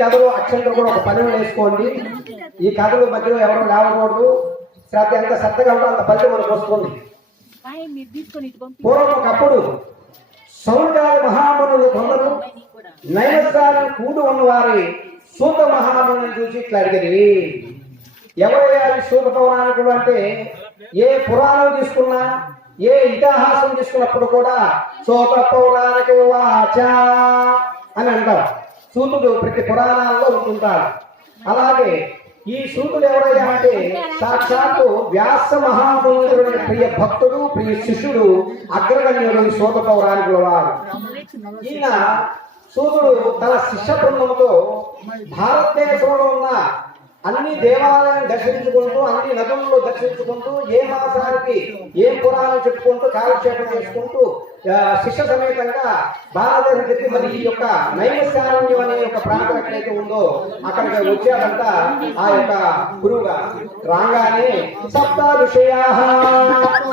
కథలు అక్షంతలు కూడా ఒక పని వేసుకోండి. ఈ కథలు మధ్యలో ఎవరు లేవకూడదు. శ్రద్ధ ఎంత శ్రద్ధగా ఉంటే అంత ఫలితం మనకు వస్తుంది. పూర్వం ఒకప్పుడు సౌందర్య మహామునులు కొందరు నైవేద్యాలను కూడి ఉన్నవారి సూత మహాముని చూసి ఇట్లా అడిగేది, ఎవరయ్యా సూత పౌరాణికుడు అంటే? ఏ పురాణం తీసుకున్నా, ఏ ఇతిహాసం తీసుకున్నప్పుడు కూడా సూత పౌరాణిక వాచ అని అంటారు. సూతుడు ప్రతి పురాణాల్లో ఉంటుంటాడు. అలాగే ఈ సూతుడు ఎవరయ్యా అంటే సాక్షాత్తు వ్యాస మహామునుడి ప్రియ భక్తుడు, ప్రియ శిష్యుడు, అగ్రగణ్యుడు సూత పౌరాణికుల వారు. ఈయన సూతుడు తన శిష్య బృందంతో భారతదేశంలో ఉన్న అన్ని దేవాలయాన్ని దర్శించుకుంటూ, అన్ని నదుల్లో దర్శించుకుంటూ, ఏ మాసానికి ఏ పురాణం చెప్పుకుంటూ కాలక్షేపం చేసుకుంటూ శిష్య సమేతంగా భారతదేశం తిరిగి మరి ఈ యొక్క నైవేశారణ్యం అనే యొక్క ప్రాంతం ఎక్కడైతే ఉందో అక్కడికి వచ్చాడంట. ఆ యొక్క గురువుగా రాగానే సప్త ఋషయా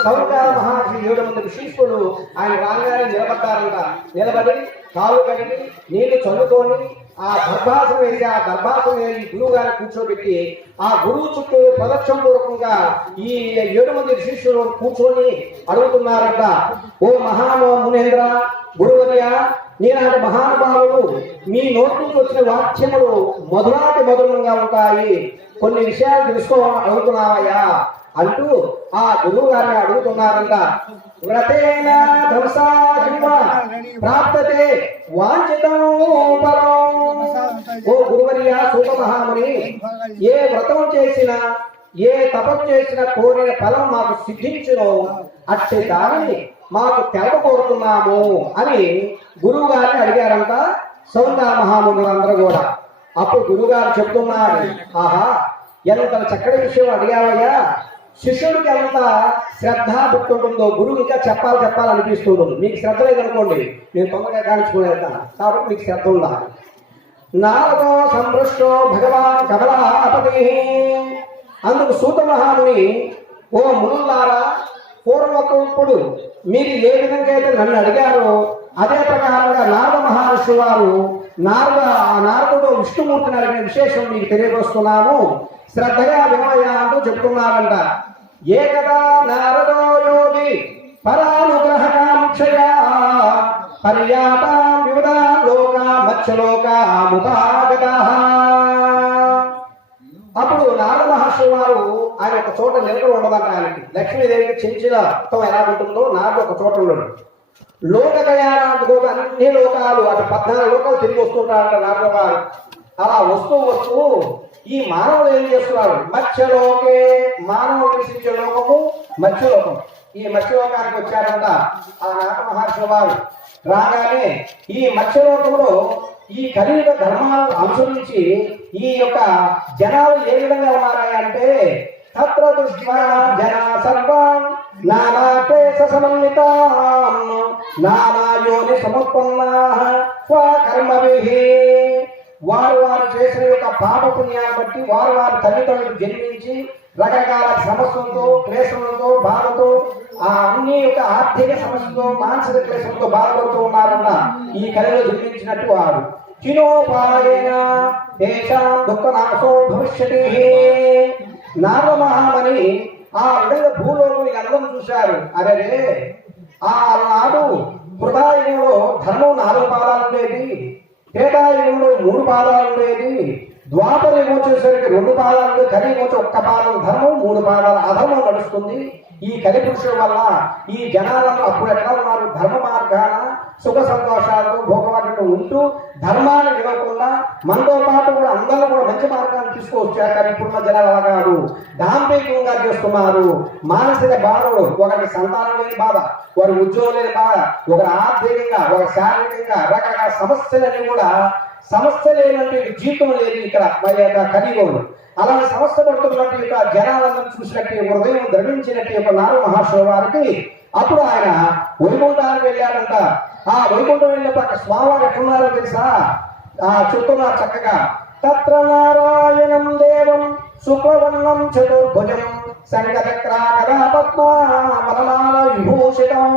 సౌందర్య మహర్షి 7 మంది ఋషీశ్వరుడు ఆయన రాగానే నిలబడ్డారంట. నిలబడి కాలు కడిగి నీళ్లు చల్లుకొని ఆ గర్భాసనం వేసి ఆ గర్భాసనం ఈ గురువు గారిని కూర్చోబెట్టి ఆ గురువు చుట్టూ ప్రదక్షిణ పూర్వకంగా ఈ 7 మంది శిష్యులు కూర్చొని అడుగుతున్నారంట, ఓ మునేంద్ర గురువర్య, నేనాటి మహానుభావులు మీ నోటి నుంచి వచ్చిన వాక్యములు మధురాతి మధురంగా ఉంటాయి, కొన్ని విషయాలు అడుగుతున్నావయ్యా అంటూ ఆ గురువు గారిని అడుగుతున్నారంట. వ్రతేన ధర్సా ప్రాప్తతే వాంఛితం పరం. ఓ గురువర్య సూత మహాముని, ఏ వ్రతం చేసినా ఏ తపస్సు చేసినా కోరిన ఫలం మాకు సిద్ధించును, అట్టి దానిని మాకు తెలప కోరుతున్నాము అని గురువు గారిని అడిగారంట సౌందర్య మహామునులందరూ కూడా. అప్పుడు గురువు గారు చెప్తున్నారు, ఆహా ఎంత చక్కటి విషయం అడిగావయ్యా, శిష్యుడికి ఎంత శ్రద్ధ భక్తి ఉంటుందో గురువు ఇంకా చెప్పాలనిపిస్తుంటుంది. మీకు శ్రద్ధ లేదనుకోండి, నేను తొందరగా కానించుకునేస్తాను కాబట్టి మీకు శ్రద్ధ ఉండాలి. నారదో సంపృష్టో భగవాన్ కమలాపతి. అందుకు సూత మహాముని, ఓ మునులారా, పూర్వకప్పుడు మీరు ఏ విధంగా అయితే నన్ను అడిగారో అదే ప్రకారంగా నారద మహర్షి వారు నారదుడు విష్ణుమూర్తిని అడిగిన విశేషం మీకు తెలియజేస్తున్నాము, శ్రద్ధగా వినయ అంటూ చెప్తున్నారంట. ఏ కదా నారదో యోగి పరానుగ్రహకాంక్షయా పర్యాటా వివిధ లోక మత్స్యలోకముపాగత. అప్పుడు నారద మహర్షి వారు ఆయన ఒక చోట నిలబడి ఉండదంట. ఆయనకి లక్ష్మీదేవికి చెంచిలతో ఎలా ఉంటుందో నారదు ఒక చోట ఉండడు. లోక కళ్యాణానికి అన్ని లోకాలు అటు 14 లోకాలు తిరిగి వస్తుంటారంట నారద గారు. అలా వస్తూ ఈ మానవులు ఏం చేస్తున్నారు, మత్స్యలోకే మానవులు నివసించే లోకము మత్స్యలోకం. ఈ మత్స్యలోకానికి వచ్చారంట ఆ నారద మహర్షి వారు. రాగానే ఈ మత్స్యలోకంలో ఈ కలియుగ ధర్మాలను అనుసరించి ఈ యొక్క జనాలు ఏ విధంగా ఉన్నారా అంటే, తత్ర దృష్ట్యా జనా సర్వాన్ నానాకేశ సమన్వితాం నానాయోని సముత్పన్నాః స్వకర్మభిః. వారు చేసిన యొక్క పాప పుణ్యాన్ని బట్టి వారు తల్లిదండ్రులు జన్మించి రకరకాల సమస్యలతో క్లేశంతో బాధతో అన్ని యొక్క ఆర్థిక సమస్యతో మానసిక క్లేశంతో బాధపడుతూ ఉన్నారన్న ఈ కలిలో జన్మించినట్టు వారు కినోపాయేన దేశాం దుఃఖనాశో భవిష్యతి. నారద మహాముని ఆ విధంగా భూలోకం అందరం చూశారు. అరే ఆ నాడు కృతాయుగంలో ధర్మం 4 పాదాలు ఉండేది, త్రేతాయుగంలో 3 పాదాలు ఉండేది, ద్వాపర యుగం వచ్చేసరికి 2 పాదాలు, కలియుగం వచ్చి 1 పాదం ధర్మం, 3 పాదాల అధర్మం నడుస్తుంది. ఈ కలి పురుషుల వల్ల ఈ జనాలను అప్పుడు ఎట్లా ఉన్నారు, ధర్మ మార్గాన సుఖ సంతోషాలతో భోగవాటితో ఉంటూ ధర్మాన్ని విడవకుండా మనతో పాటు కూడా అందరూ కూడా మంచి మార్గాన్ని తీసుకువచ్చారు. కానీ ఇప్పుడున్న జనాలు అలా కాదు, దాంపేకంగా చేస్తున్నారు. మానసిక బాధలు, ఒకరికి సంతానం లేని బాధ, వారి ఉద్యోగం లేని బాధ, ఒకరి ఆర్థికంగా, ఒక శారీరకంగా రకరకాల సమస్యలన్నీ కూడా సమస్య లేనట్టు జీవితం లేదు ఇక్కడ మరి యొక్క కలియుగంలో. అలాంటి సమస్య పడుతున్నట్టు యొక్క జనాలందరూ చూసినట్టు హృదయం ద్రవించినట్టు యొక్క నారద మహర్షి వారికి అప్పుడు ఆయన వైకుంఠానికి వెళ్ళాడంట. ఆ వైకుంఠం వెళ్ళినప్పుడు అక్కడ స్వామివారు ఎట్లున్నారో తెలుసా, చెప్తున్నారు చక్కగా. తత్ర నారాయణం దేవం శుక్లవర్ణం చతుర్భుజం సంగచక్ర కథా పద్మ మలమాల విభూషితం.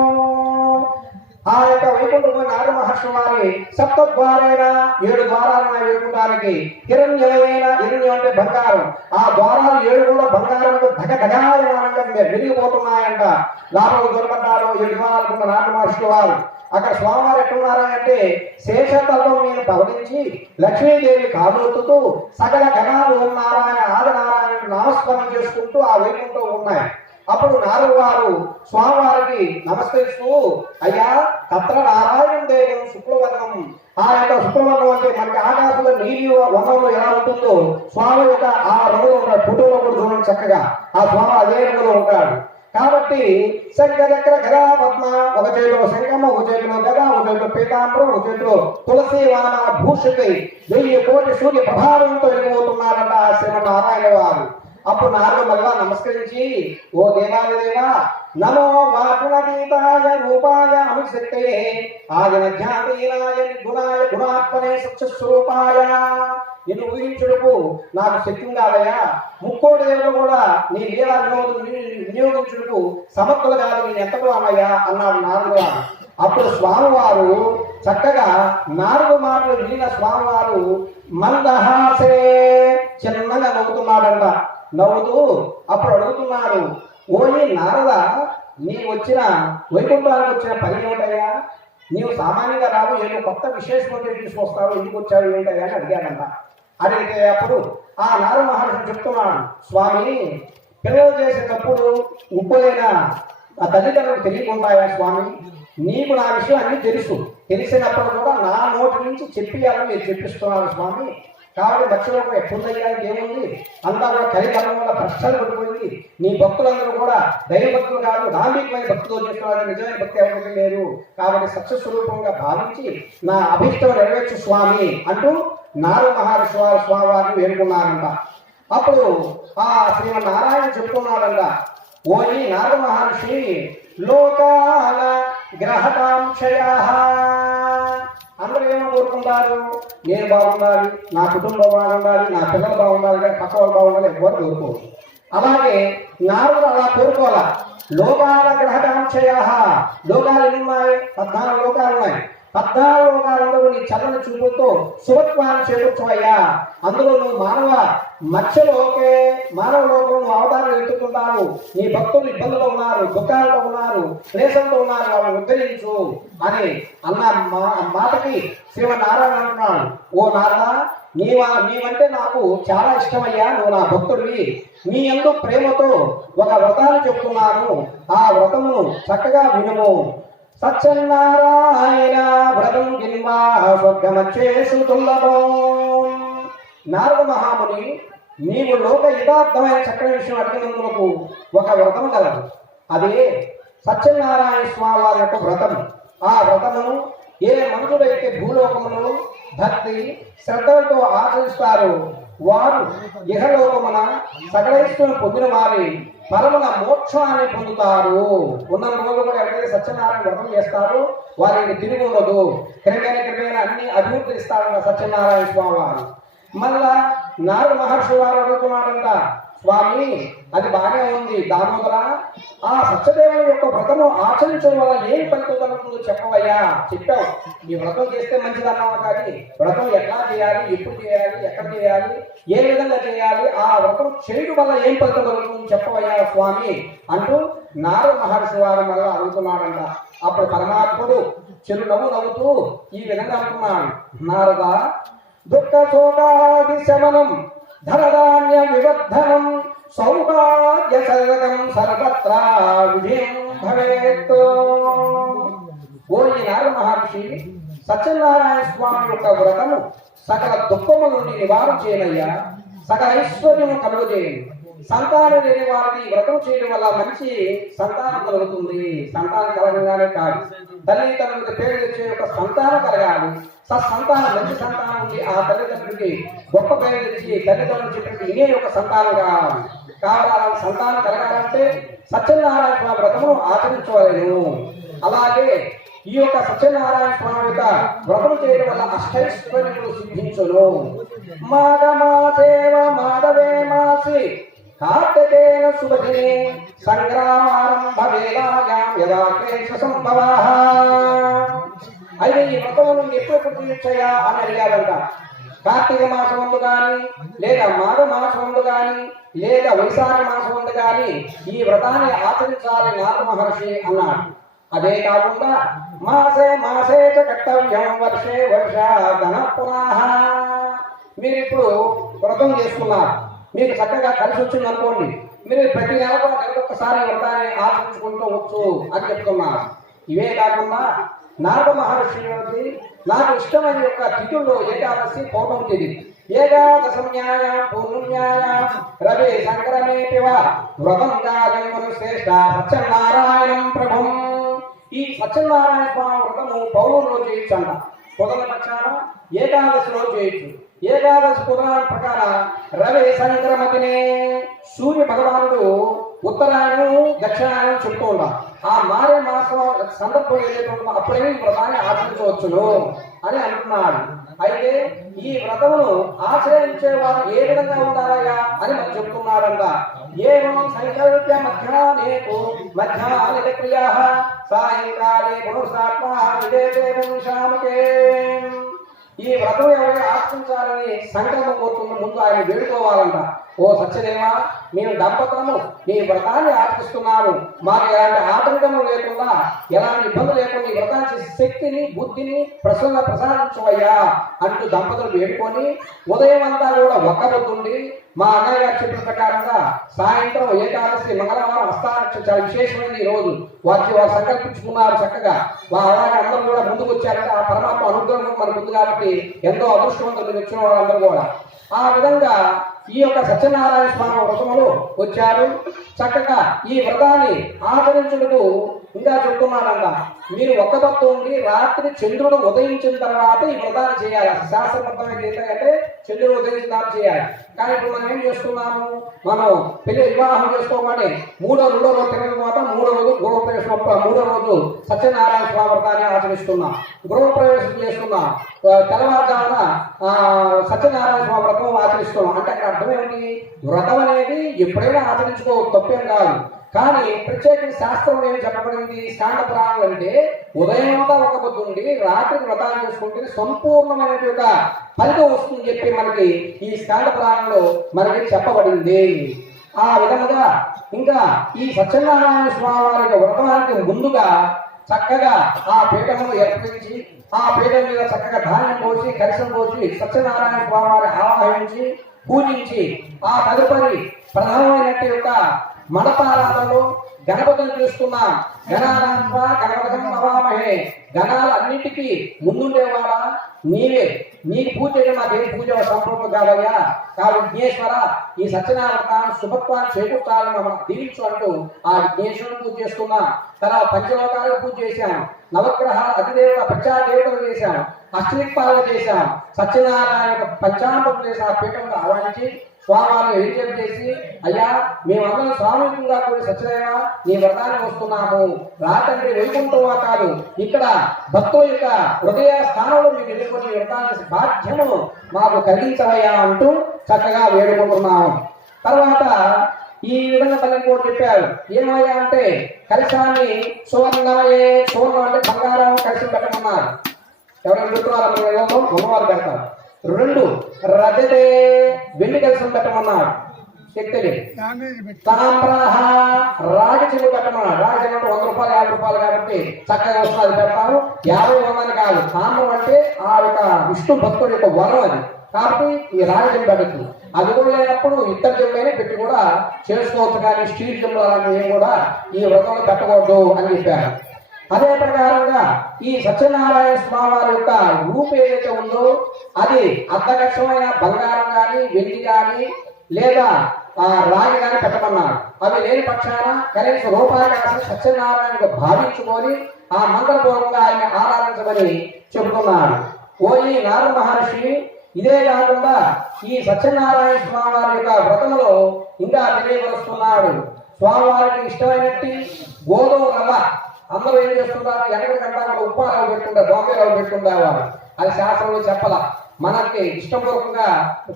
ఆ యొక్క వైకుంఠము నారద మహర్షి వారి సప్తద్వారైన 7 ద్వారాలున్న వైకుంఠానికి హిరణ్యమైన, హిరణ్యం అంటే బంగారం, ఆ ద్వారాలు 7 కూడా బంగారంతో ధగధగాయమానంగా వెలిగిపోతున్నాయంట. లాభం దొరకటాలు 7 ద్వారాలున్న నారద మహర్షి వారు అక్కడ స్వామివారు ఎట్టున్నారా అంటే శేషతత్వం మీద పవడించి లక్ష్మీదేవి కాలుతూ సకల గణాలు నారాయణ ఆదినారాయణ నామస్మరణ చేసుకుంటూ ఆ వైకుంఠం ఉన్నాయి. అప్పుడు నారదు వారు స్వామివారికి నమస్కరిస్తూ, అయ్యా తత్ర నారాయణ దేవం శుక్లవర్ణం, ఆ యొక్క శుక్లవర్ణం అంటే మనకి ఆకాశంలో నీలి వర్ణంలో ఎలా ఉంటుందో స్వామి యొక్క ఆ రంగులో ఉంటాడు. ఫోటోలో కూడా చూడండి చక్కగా ఆ స్వామి అదే రంగులో ఉంటాడు. కాబట్టి శంఖచక్ర గదా పద్మ, ఒక చేతిలో శంఖం, ఒక చేతిలో గద, ఒక చేతిలో పీతాంబరం, ఒక చేతిలో తులసి వన భూషితై 1000 కోటి సూర్య ప్రభావంతో వెలిగిపోతున్నారట శ్రీమన్నారాయణ వారు. అప్పుడు నారద మళ్ళా నమస్కరించి, ఓ దేవాదిదేవా నమో వాగుణాతీతాయ రూపాయ అమిశక్తయే ఆదిమధ్యాతీనాయ నిర్గుణాయ గుణాత్మనే సత్యస్వరూపాయ. నిన్ను ఊహించుడుకు నాకు శక్తి కాదయ్యా, ముక్కోటి దేవుడు కూడా నీ లీలా వినియోగించుడుకు సమర్థులు కాదు, నేను ఎంతకు అన్నయ్యా అన్నాడు నారదుడు. అప్పుడు స్వామివారు చక్కగా నారదు మాటలు వినిన స్వామివారు మందహాసే చిన్నగా నవ్వుతున్నాడంట. నవ్వుతూ అప్పుడు అడుగుతున్నాడు, ఓయి నారద, నీ వచ్చిన వైకుంఠానికి వచ్చిన పని ఏమిటయ్యా? నీవు సామాన్యంగా రావు, ఏదో కొత్త విశేషమైన తీసుకొస్తావు, ఎందుకు వచ్చావు ఏంటయ్యా అని అడిగాడంట. అడిగితే అప్పుడు ఆ నారద మహర్షి చెప్తున్నాడు, స్వామి పిల్లలు చేసేటప్పుడు ఉప్పులైన ఆ తల్లిదండ్రులకు తెలియకుంటాయా స్వామి? నీకు నా విషయం అన్ని తెలిసినప్పుడు కూడా నా నోటి నుంచి చెప్పియాలని మీరు చెప్పిస్తున్నారు స్వామి. కాబట్టి మత్స్యలోకం ఎట్లుందయ్యానికి ఏముంది? అంతా కూడా కలికాలం వల్ల ప్రశ్నలు పడిపోయింది. నీ భక్తులందరూ కూడా దైవ భక్తులు కాదు, నామికమైన భక్తులు చేస్తున్నారు, నిజమైన భక్తి ఎవరికి లేరు. కాబట్టి సత్యస్వరూపంగా భావించి నా అభిష్టం నెరవేర్చు స్వామి అంటూ నారద మహర్షి వారు స్వామివారిని వేడుకున్నారంట. అప్పుడు ఆ శ్రీమన్నారాయణ చెప్తున్నాడంట, ఓయి నారద మహర్షి లోకాల గ్రహకాంక్షయ, అందరూ ఏమో కోరుకుంటారు, నేను బాగుండాలి, నా కుటుంబం బాగుండాలి, నా పిల్లలు బాగుండాలి, కానీ పక్క వాళ్ళు బాగుండాలి, ఎవరు కోరుకోరు. అలాగే నారదుడు అలా కోరుకోవాలా. లోకాల గ్రహకాంక్షయ, లోకాలు ఎన్ని ఉన్నాయి? 14 లోకాలు ఉన్నాయి. 14 లోకాలలో నీ చల్లని చూపులతో శుభత్వాన్ని చేకూర్చవయ్యా. అందులో నువ్వు మత్స్యలోకే మానవ లోకంలో నువ్వు అవతారం ఎత్తుకుంటావు. నీ భక్తులు ఇబ్బందులు ఉన్నారు, దుఃఖాలతో ఉన్నారు, క్లేశంతో ఉన్నారు, వాళ్ళని ఉద్ధరించు అని అన్న మాటకి శ్రీమన్నారాయణ అంటున్నాడు, ఓ నారద, నీవంటే నాకు చాలా ఇష్టమయ్యా, నువ్వు నా భక్తుడివి. నీ యందు ప్రేమతో ఒక వ్రతాన్ని చెప్తున్నాను, ఆ వ్రతమును చక్కగా వినుము. సత్యనారాయణ వ్రతం గిన్వా స్వర్గమచ్చేసు దుర్లభం. నారద మహాముని, నీవు లోక యథార్థమైన చక్కని విషయం అడిగినందుకు ఒక వ్రతం కలదు. అదే సత్యనారాయణ స్వామి వారి యొక్క వ్రతం. ఆ వ్రతమును ఏ మనుషులైతే భూలోకమును భక్తి శ్రద్ధలతో ఆచరిస్తారు వారు ఇహలోకమున సకలేశ్వరుని పొందిన వారి పరమున మోక్షాన్ని పొందుతారు. ఉన్న రోజులు కూడా ఎవరైతే సత్యనారాయణ వ్రతం చేస్తారో వారికి తిరిగి ఉండదు. క్రమేణ అన్ని అభివృద్ధి ఇస్తారన్న సత్యనారాయణ స్వామి వారు. మళ్ళా నారద మహర్షి వారు అడుగుతున్నాడంట, స్వామి అది బాగా ఉంది దామోదర, ఆ సత్యదేవుని యొక్క వ్రతము ఆచరించడం వల్ల ఏం ఫలితం కలుగుతుందో చెప్పవయ్యా. చెప్పావు, ఈ వ్రతం చేస్తే మంచిది అన్నావు, కానీ వ్రతం ఎట్లా చేయాలి, ఎప్పుడు చేయాలి, ఎక్కడ చేయాలి, ఏ విధంగా చేయాలి, ఆ వ్రతం చేయడం వల్ల ఏం ఫలితం కలుగుతుందో చెప్పవయ్యా స్వామి అంటూ నారద మహర్షి వారు మళ్ళా అడుగుతున్నాడంట. అప్పుడు పరమాత్ముడు చిరునవ్వు నవ్వుతూ ఈ విధంగా అంటున్నాడు, నారద, దుఃఖ శోకాది శమనం ధనధాన్య వివర్ధనం సౌభాగ్య సర్వకం సర్వత్రా విజయం భవేత్. ఓ ఈ నారద మహర్షి, సత్యనారాయణ స్వామి యొక్క వ్రతము సకల దుఃఖము నుండి నివారణ చేయనయ్యా, సకల ఐశ్వర్యము కలుగజేయండి. సంతానం లేని వారికి వ్రతం చేయడం వల్ల మంచి సంతానం కలుగుతుంది. సంతానం కలగగానే కాదు, తల్లిదండ్రులకు పేరు తెచ్చే ఒక సంతానం కలగాలి. సత్సంతానం మంచి సంతానం ఉంది, ఆ తల్లిదండ్రులకి గొప్ప పేరు తెచ్చి తల్లిదండ్రులు చెప్పినట్టు ఇదే ఒక సంతానం కావాలి. సంతానం కలగాలంటే సత్యనారాయణ స్వామి వ్రతము ఆచరించవలేను. అలాగే ఈ యొక్క సత్యనారాయణ స్వామి యొక్క వ్రతం చేయడం వల్ల అష్టైశ్వర్యములు సిద్ధించును. మాధవే మాసి కార్తికేయ శుభదినే సంగ్రామారంభ వేళాయాం యదా క్లేశ సంభవః. తీర్చయా అని అడిగాడంట. కార్తీక మాసం ముందు కానీ, లేదా మాఘ మాసం ముందు కానీ, లేదా వైశాఖ మాసం ముందు కానీ ఈ వ్రతాన్ని ఆచరించాలి నారద మహర్షి అన్నాడు. అదే కాకుండా మాసే మాసే చ కర్తవ్యం వర్షే వర్ష ధన పునః. మీరు ఇప్పుడు వ్రతం చేసుకున్నారు, మీకు చక్కగా కలిసి వచ్చింది అనుకోండి, మీరు ప్రతి నెలకు ఒక్కసారి వ్రతాన్ని ఆచరించుకుంటూ వచ్చు అని చెప్తున్నారు. ఇవే కాకుండా నారద మహర్షి నాకు ఇష్టమైన యొక్క తిథుల్లో ఏకాదశి పౌర్ణమి తిథి. ఏకాదశమ్యాయాం పూర్ణమ్యాయాం రవి సంక్రమే పివ వ్రతం కాజన్మను శ్రేష్ఠ సత్యనారాయణం ప్రభుం. ఈ సత్యనారాయణ స్వామి వ్రతము పౌర్ణమి రోజు చేయొచ్చు అంట. పొదల పక్షాన ఏకాదశి రోజు చేయొచ్చు. ఏకాదశి పురాణ ప్రకారం రవి సంక్రమతినే సూర్య భగవానుడు ఉత్తరాయణం దక్షిణాయనం చెప్తూ ఉంటాం. ఆ మారే మాసం సందర్భం ఏదైతే అప్పుడే ఈ వ్రతాన్ని ఆచరించవచ్చును అని అంటున్నాడు. అయితే ఈ వ్రతమును ఆచరించే వారు ఏ విధంగా ఉండాలయ్యా అని మనం చెప్తున్నాడంట. ఏం సంకల్ప్య మధ్యాహ్నేకు మధ్యాహ్న క్రియా సాయంకాలే పునఃసాత్మ విదేశే. ఈ వ్రతం ఎవరైనా ఆచరించాలని సంకల్పం కోరుతున్న ముందు ఆయన వేడుకోవాలంట. ఓ సత్యదేవా, మేము దంపతులము మీ వ్రతాన్ని ఆచరిస్తున్నాము, మాకు ఎలాంటి ఆటంకము లేకుండా ఎలాంటి ఇబ్బంది లేకుండా ఈ వ్రతాన్ని చేసే శక్తిని బుద్ధిని ప్రసాదించవయ్యా అంటూ దంపతులు వేడుకొని ఉదయం అంతా కూడా ఒక్కబొద్దుండి మా అన్నయ్య గారు చెప్పిన ప్రకారంగా సాయంత్రం ఏకాదశి మంగళవారం హస్తానక్ష చాలా విశేషమైనది ఈ రోజు వారు సంకల్పించుకున్నారు చక్కగా. అలాగే అందరూ కూడా ముందుకు వచ్చారంటే ఆ పరమాత్మ అనుగ్రహం మనకు ఉంది కాబట్టి ఎంతో అదృష్టవంతులు వచ్చిన వాళ్ళందరూ కూడా ఆ విధంగా ఈ యొక్క సత్యనారాయణ స్వామి వ్రతములు వచ్చారు. చక్కగా ఈ వ్రతాన్ని ఆచరించుటకు ఇంకా చెప్తున్నానంట. మీరు ఒక్క భక్తు ఉండి రాత్రి చంద్రుడు ఉదయించిన తర్వాత ఈ వ్రతాన్ని చేయాలి. శాస్త్రబద్ధం ఏంటంటే చంద్రుడు ఉదయించిన తర్వాత చేయాలి. కానీ ఇప్పుడు మనం ఏం చేస్తున్నాము, మనం పెళ్లి వివాహం చేసుకోవాలి రెండో రోజు తిరగకపోతే మూడో రోజు గృహప్రవేశం, మూడో రోజు సత్యనారాయణ స్వామి వ్రతాన్ని ఆచరిస్తున్నాం, గృహప్రవేశం చేస్తున్నాం, తెల్లవారుజామున సత్యనారాయణ స్వామి వ్రతం ఆచరిస్తున్నాం. అంటే అక్కడ అర్థం ఏమిటి, వ్రతం అనేది ఎప్పుడైనా ఆచరించుకోవచ్చు, తప్పేం కాదు. కానీ ప్రత్యేక శాస్త్రం ఏమి చెప్పబడింది స్కాండ పురాణం అంటే ఉదయం అంతా ఒక పొద్దుండి రాత్రికి వ్రతాన్ని చేసుకుంటే సంపూర్ణమైన యొక్క ఫలితం వస్తుందని చెప్పి మనకి ఈ స్కాండ పురాణంలో మనకి చెప్పబడింది. ఆ విధముగా ఇంకా ఈ సత్యనారాయణ స్వామి వారి వ్రతానికి ముందుగా చక్కగా ఆ పీఠమును ఏర్పరించి ఆ పీఠం మీద చక్కగా ధాన్యం పోసి కలశం పోసి సత్యనారాయణ స్వామి వారిని ఆవాహించి పూజించి ఆ తదుపరి ప్రధానమైన యొక్క మండపారాధనలో గణపతిని చూస్తున్నాం. గణానాత్మ గణపతం నవామహే. గణాలన్నిటికీ ముందుండేవాడా నీవే, నీకు పూజ చేయడం మాకేం పూజ సంపూర్ణ కాదయ్యా. కాబట్టి విఘ్నేశ్వర ఈ సత్యనారాయణ శుభత్వాన్ని చేకూర్చాలని మమ్మల్ని దీవించు అంటూ ఆ విఘ్నేశ్వరుని పూజ చేసుకున్నాం. తర్వాత పంచలోకాలకు పూజ చేశాం, నవగ్రహాల అధిదేవత పంచాదేవతలు చేశాం, అష్టదిక్పాలు చేశాం, సత్యనారాయణ పంచామృతం చేసి ఆ పీఠంలో ఆహ్వానించి స్వామివారిని విజ్ఞప్తి చేసి అయ్యా మేమందరం స్వామికంగా కూడా సత్యదేవ నీ వ్రతాన్ని వస్తున్నాము, రాత్రి వైకుంఠమా కాదు ఇక్కడ భక్తుల యొక్క హృదయ స్థానంలో మీరు ఎదుర్కొని వ్రతాన్ని బాధ్యము మాకు కలిగించవయ్యా అంటూ చక్కగా వేడుకుంటున్నాము. తర్వాత ఈ విధంగా తల్లి కూడా చెప్పారు. ఏమయ్యా అంటే కలశాన్ని సువర్ణమయే, సువర్ణం అంటే బంగారం కలిసి పెట్టమన్నారు. ఎవరైనా పెడుతున్నారు అమ్మవారు పెడతారు. 2 రజతే వెండి కలశం పెట్టమన్నాడు. శక్తిని తామ్రాహ రాగి చెంబు పెట్టమన్నాడు. రాగి చెంబు అంటే 100 రూపాయలు 50 రూపాయలు కాబట్టి చక్కగా వస్తుంది, అది పెడతాము. 50 100 కాదు. తామ్రం అంటే ఆ యొక్క విష్ణు భక్తుడి యొక్క వరం అది కాబట్టి ఈ రాగి చెంబు పెట్టచ్చు. అది కూడా లేనప్పుడు ఇతర చెంబైనా పెట్టి కూడా చేసుకోవచ్చు, కానీ స్టీల్ చెంబు అలాంటివి కూడా ఈ వ్రతంలో పెట్టకూడదు అని చెప్పారు. అదే ప్రకారంగా ఈ సత్యనారాయణ స్వామి వారి యొక్క రూపు ఏదైతే ఉందో అది అర్ధకక్షమైన బంగారం కానీ వెండి కానీ లేదా రాగి కానీ పెట్టమన్నారు. అవి లేని పక్షాన కనీసం రూపాయి కాసి సత్యనారాయణకు భావించుకొని ఆ మంత్రపూర్వకంగా ఆయన ఆరాధించమని చెబుతున్నారు. ఓ ఈ నారద మహర్షి ఇదే కాకుండా ఈ సత్యనారాయణ స్వామి వారి యొక్క వ్రతంలో ఇంకా తెలియపరుస్తున్నాడు. స్వామివారికి ఇష్టమైనట్టు గోధుమ రవ్వ అందరూ ఏం చేస్తున్నారు, ఎక్కడికంటే ఉప్పు రవ్వ పెట్టుకుంటారు, బొంబాయి రవ్వ పెట్టుకుంటారు. అది శాస్త్రంలో చెప్పాల, మనకి ఇష్టపూర్వకంగా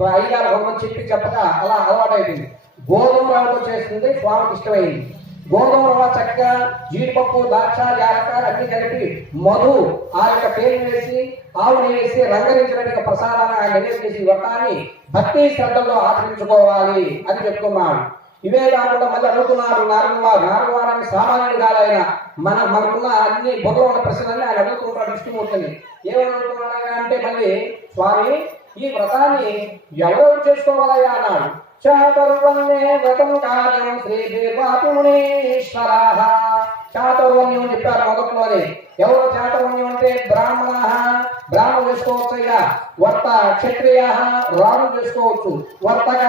5-6 చెప్పి చెప్పక అలా అలవాటైపోయింది. గోధుమ రవ్వతో చేస్తుంది స్వామికి ఇష్టమైంది. గోధుమ రవ్వ, చక్కెర, జీడిపప్పు, ద్రాక్ష, యాలక్కాయ అన్ని కలిపి మధు ఆ యొక్క పేరు వేసి ఆవుని వేసి రంగరించినట్టుగా ప్రసాదాన్ని ఆయన చేసి వ్రతాన్ని భక్తి శ్రద్ధలో ఆచరించుకోవాలి అని చెప్తున్నాడు. ఇవే కాకుండా మళ్ళీ అడుగుతున్నారు నారదవారాన్ని సామాన్యుడు కాదైన మనకున్న అన్ని బుర్రలో ఉన్న ప్రశ్నలన్నీ ఆయన అడుగుతుంటాడు విష్ణుమూర్తిని. ఏమని అడుగుతున్నాడు అంటే మళ్ళీ స్వామి ఈ వ్రతాన్ని ఎవరెవరు చేసుకోవాలయ్యా అన్నాడు. చాతుర్వర్ణే వ్రతం కార్యం శ్రీదేవాపుమునీశ్వర. చాతుర్వర్ణ్యం చెప్పారు మొదట్లోనే. ఎవరు చాతుర్వర్ణ్యం అంటే బ్రాహ్మణ చేసుకోవచ్చయ్యా, వర్త క్షత్రియ రాజు చేసుకోవచ్చు, వర్తక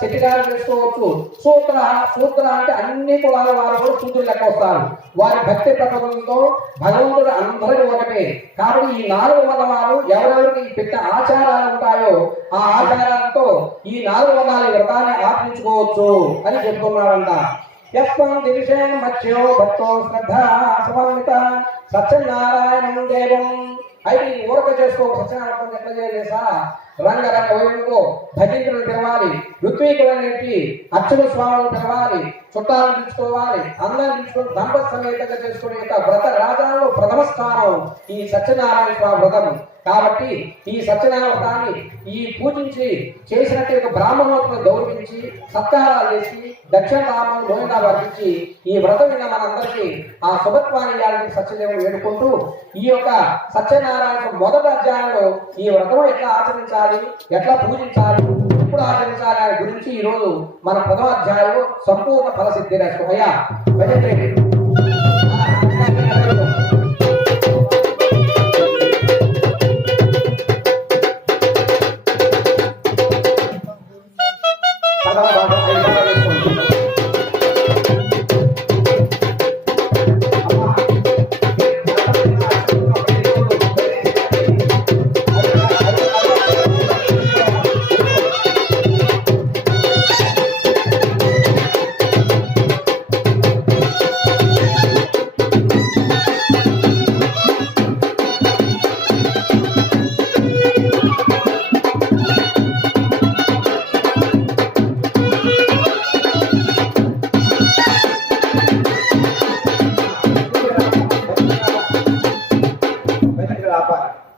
శెట్టిగారు చేసుకోవచ్చు, శూద్ర అంటే అన్ని కులాల వారు కూడా శూద్రులు లెక్క వస్తారు. వారి భక్తి ప్రపంచంతో భగవంతుడు అందరికీ ఒకటే. కాబట్టి ఈ 4 వర్ణాలు ఎవరెవరికి పెద్ద ఆచారాలు ఉంటాయో ఆ ఆచారాలతో ఈ 4 వర్ణాల వ్రతాన్ని ఆచరించుకోవచ్చు అని చెప్తున్నారంట. యస్వం దివిషేణ మత్స్యో భక్తో శ్రద్ధ సమన్విత సత్యనారాయణం దేవం. అయితే ఈ ఊరక చేసుకో సత్యనారాయణ ఎట్లా చేయలేసా? రంగరంగ వైపుకో భజంతులు తెరవాలి, ఋత్వీకులనేటి అర్చన స్వాములు తెరవాలి, చుట్టాలను తీసుకోవాలి, అందరం తీసుకొని దంప సమేతంగా చేసుకునే వ్రత రాజాలలో ప్రథమ స్థానం ఈ సత్యనారాయణ స్వామి వ్రతము. కాబట్టి ఈ సత్యనారాయణ వ్రతాన్ని ఈ పూజించి చేసినట్టు ఒక బ్రాహ్మణోత్సవం గౌరవించి సత్కారాలు చేసి దక్షిణామం గోవిందా వర్తించి ఈ వ్రతం మీద మనందరికీ ఆ శుభత్వాన్ని ఇవ్వాలని సత్యదేవుడు వేడుకుంటూ ఈ యొక్క సత్యనారాయణ మొదటి అధ్యాయంలో ఈ వ్రతం ఎట్లా ఆచరించాలి, ఎట్లా పూజించాలి, ఎప్పుడు ఆచరించాలి అనే గురించి ఈ రోజు మన ప్రథమ అధ్యాయంలో సంపూర్ణ ఫలసిద్ధి రాసుకోయా.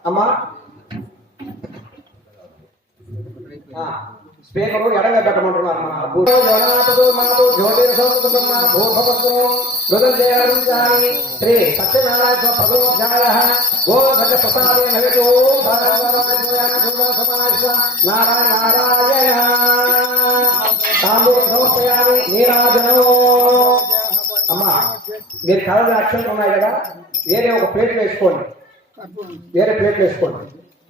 అమ్మా స్పీకరు ఎడగా పెట్టమంటున్నారు. శ్రీ సత్యనారాయణ ప్రథమోధ్యాయ గో సత్య ప్రసాదే నగో నారాయణ నారాయణ తాంబూలం సమర్పయామి నీరాజనో. అమ్మా మీరు కలర్ అక్షంత ఉన్నాయి కదా, వేరే ఒక ప్లేట్ వేసుకోండి, వేరే ప్లేట్లు వేసుకోండి,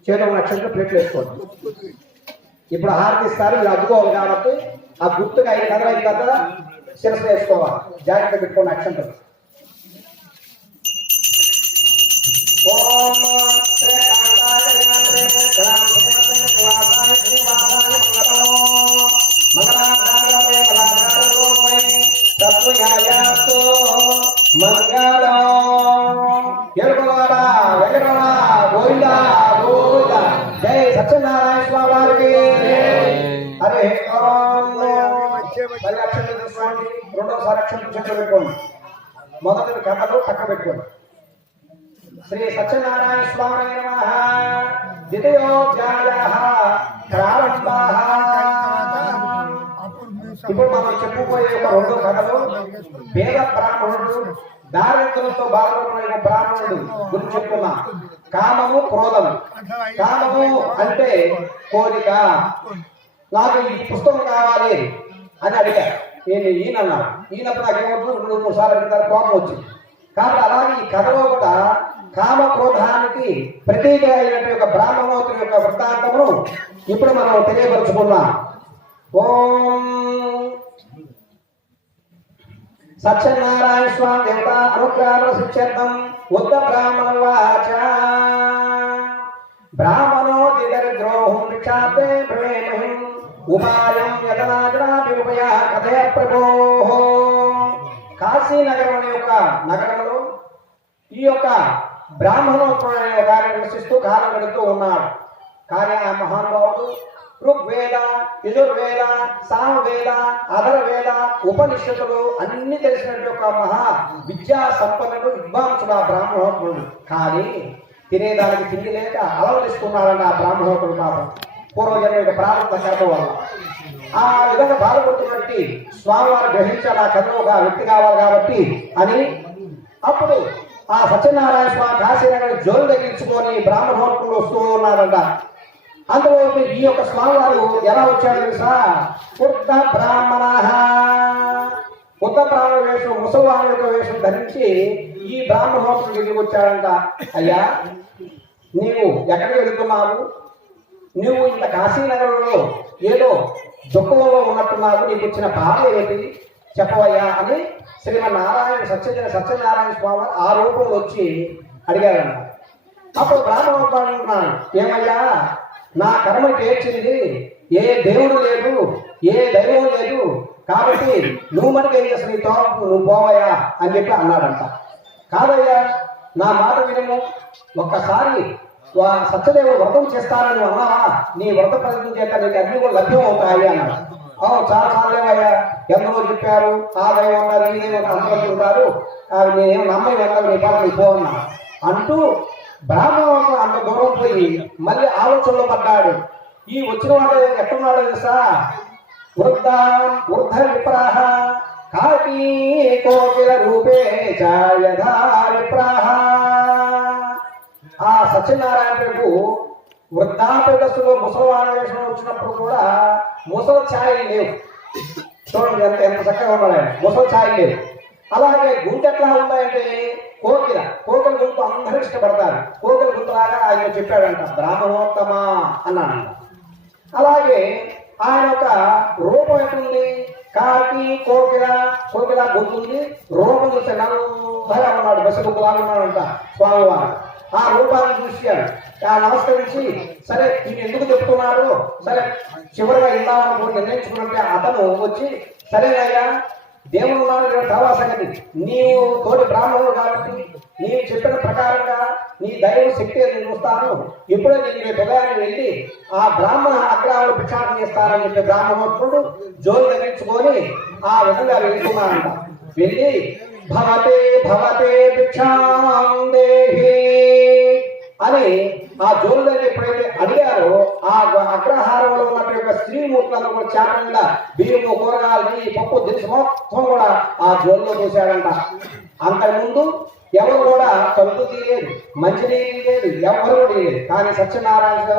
చేతిలో ఉన్న అక్షంతో ప్లేట్లు వేసుకోండి. ఇప్పుడు హారతి ఇస్తారు, మీరు అద్దుకోవాలి కాబట్టి ఆ గుర్తుగా 5 కథలు అయిన తర్వాత శిరస్సు వేసుకోవాలి. జాగ్రత్త పెట్టుకోండి అక్షంతో. జై సత్యనారాయణ స్వామి వారికి. అరే అక్షంత తీసుకోండి, రెండోసారి అక్షంత చేతులు పెట్టుకోండి, మొదటి కథలు పక్క పెట్టుకోండి. శ్రీ సత్యనారాయణ స్వామి నమః. ద్వితీయోధ్యాయః ప్రారంభః. ఇప్పుడు మనం చెప్పుకోయే రెండో కథలు వేద బ్రాహ్మణుడు దారిద్ర్యంతో బాధపడుతున్న బ్రాహ్మణుడు గురించి చెప్పుకున్నాం. కామము క్రోధము. కామము అంటే కోరిక, నాకు ఈ పుస్తకం కావాలి అని అడిగారు. నేను ఈయనన్నాడు. ఈయనప్పుడు నాకేమవుతుంది, 2-3 సార్లు అడిగిన కోపం వచ్చింది. కాబట్టి అలాగే ఈ కథలో కూడా కామ క్రోధానికి ప్రతీక అయినట్టు యొక్క బ్రాహ్మణోత్తరి యొక్క వృత్తాంతమును ఇప్పుడు మనం తెలియపరుచుకున్నాం. ఓం సత్యనారాయణ స్వామి దేవత అనుగ్రహ శిక్షర్థం ఉద్ద బ్రాహ్మణ వాచ. బ్రాహ్మణో దిదరిద్రోహం భిక్షాతే ప్రేమహిం ఉపాయం యతనాజనాభిపయ కథయ ప్రభో. కాశీ నగరం అనే యొక్క నగరంలో ఈ యొక్క బ్రాహ్మణోత్సవం అనే ఒక నివసిస్తూ కాలం గడుపుతూ ఉన్నాడు. కానీ ఆ మహానుభావుడు ఋగ్వేద, యజుర్వేద, సామవేద, అధర్వేద, ఉపనిషత్తులు అన్ని తెలిసినట్టు ఒక మహా విద్యా సంపన్నుడు విద్వాంసుడు ఆ బ్రాహ్మణోత్తముడు. కానీ తినేదానికి తిండి లేక అలవరిస్తున్నాడన్న ఆ బ్రాహ్మణోత్తముడు పాపం పూర్వజన్మ యొక్క ప్రారంభ కర్మ వల్ల ఆ విధంగా బాధపడుతున్నట్టు స్వామివారు గ్రహించాలి ఆ కర్మ ఒక వ్యక్తి కావాలి కాబట్టి అని. అప్పుడు ఆ సత్యనారాయణ స్వామి కాశీనగర్ జోలు తగ్గించుకొని బ్రాహ్మణోత్తములు వస్తూ ఉన్నారంట. అందులో ఈ యొక్క స్వామివారు ఎలా వచ్చాడు తెలుసా? ఉత్త బ్రాహ్మణ, ఉత్త బ్రాహ్మణ వేషం, ముసల్మాన్ యొక్క వేషం ధరించి ఈ బ్రాహ్మణోత్తముడు దగ్గరికి వచ్చాడంట. అయ్యా, నీవు ఎక్కడికి వెళుతున్నావు? నువ్వు ఇంత కాశీనగరంలో ఏదో దుఃఖంలో ఉన్నట్టున్నావు, నీకు వచ్చిన బాధ ఏమిటి చెప్పవయ్యా అని శ్రీమన్నారాయణ సత్యనారాయణ స్వామి ఆ రూపంలో వచ్చి అడిగాడంట. అప్పుడు బ్రాహ్మణోత్తముడు అన్నాడు, ఏమయ్యా, నా కర్మ చేర్చింది ఏ దేవుడు లేదు, ఏ దైవం లేదు, కాబట్టి నువ్వు మనకి ఏం చేసిన నువ్వు పోవయ్యా అని చెప్పి అన్నాడంట. కాదయ్యా, నా మాట వినము, ఒక్కసారి సత్యదేవుడు వ్రతం చేస్తానని నువ్వు అన్నావా, నీ వ్రత ఫలితం చేత నీకు అన్ని కూడా లభ్యం అవుతాయి అన్నాడు. చాలా చాలేవయ్యా, ఎందరో చెప్పారు, ఆ దైవం ఉన్నారు, ఈ దైవం అందరూ ఉంటారు, నేనేమో నమ్మని వెళ్ళాలి, నీ పాట నీ పోవన్నా అంటూ బ్రాహ్మణుడు అంత దూరం పోయి మళ్ళీ ఆలోచనలో పడ్డాడు. ఈ వచ్చిన వాడు ఎట్టున్నాడో తెలుసా? వృద్ధ విప్రాహ కాకి కోకిల రూపే యథా విప్రాహ. ఆ సత్యనారాయణకు వృద్ధాప్య దశలో ముసల్మాన వేషం వచ్చినప్పుడు కూడా ముసల ఛాయలు లేవు. చూడండి ఎంత చక్కగా ఉన్నాడు ఆయన, ముసల ఛాయలు లేవు. అలాగే గుంట ఎట్లా ఉన్నాయంటే కోకిల గొంతు అందరూ ఇష్టపడతారు. కోకిల గొంతులాగా ఆయన చెప్పాడంట, బ్రాహ్మణోత్తమ అన్నాడంట. అలాగే ఆయన యొక్క రూపం ఎట్లుంది? కాకి కోకిల గొంతుంది, రూపం చూస్తే నల్లగా ఉన్నాడు, బసగులాగా ఉన్నాడంట స్వామివారు. ఆ రూపాన్ని చూశాడు, నమస్కరించి సరే నేను ఎందుకు చెప్తున్నాడు, సరే చివరిగా ఇద్దామనుకుని నిర్ణయించుకున్నట్టే అతను వచ్చి, సరేనయ్యా దేవుడు ఉన్నాడు చాలా సంగతి, నీవు తోటి బ్రాహ్మణుడు కాబట్టి నీవు చెప్పిన ప్రకారంగా నీ దైవ శక్తి నేను చూస్తాను, ఎప్పుడో నేను హృదయాన్ని వెళ్ళి ఆ బ్రాహ్మణ అగ్రహాలు భిక్షాటన చేస్తానని చెప్పి బ్రాహ్మణోత్తముడు జోలు తగ్గించుకొని ఆ విధంగా వెళ్తున్నాడంట. వెళ్ళి భవతే భిక్షాం దేహి అని ఆ జోలు దగ్గర ఎప్పుడైతే అడిగారో ఆ అగ్రహారంలో ఉన్న స్త్రీమూర్తులను కూడా చేపంగా బియ్యము, కూరగాయలు, నెయ్యి, పప్పు, దినుసు మొత్తం కూడా ఆ జోలులో పోసాడంట. అంతకుముందు ఎవరు కూడా తలుపు తీయలేదు, మంచినీళ్ళు లేదు, ఎవరు లేదు. కానీ సత్యనారాయణ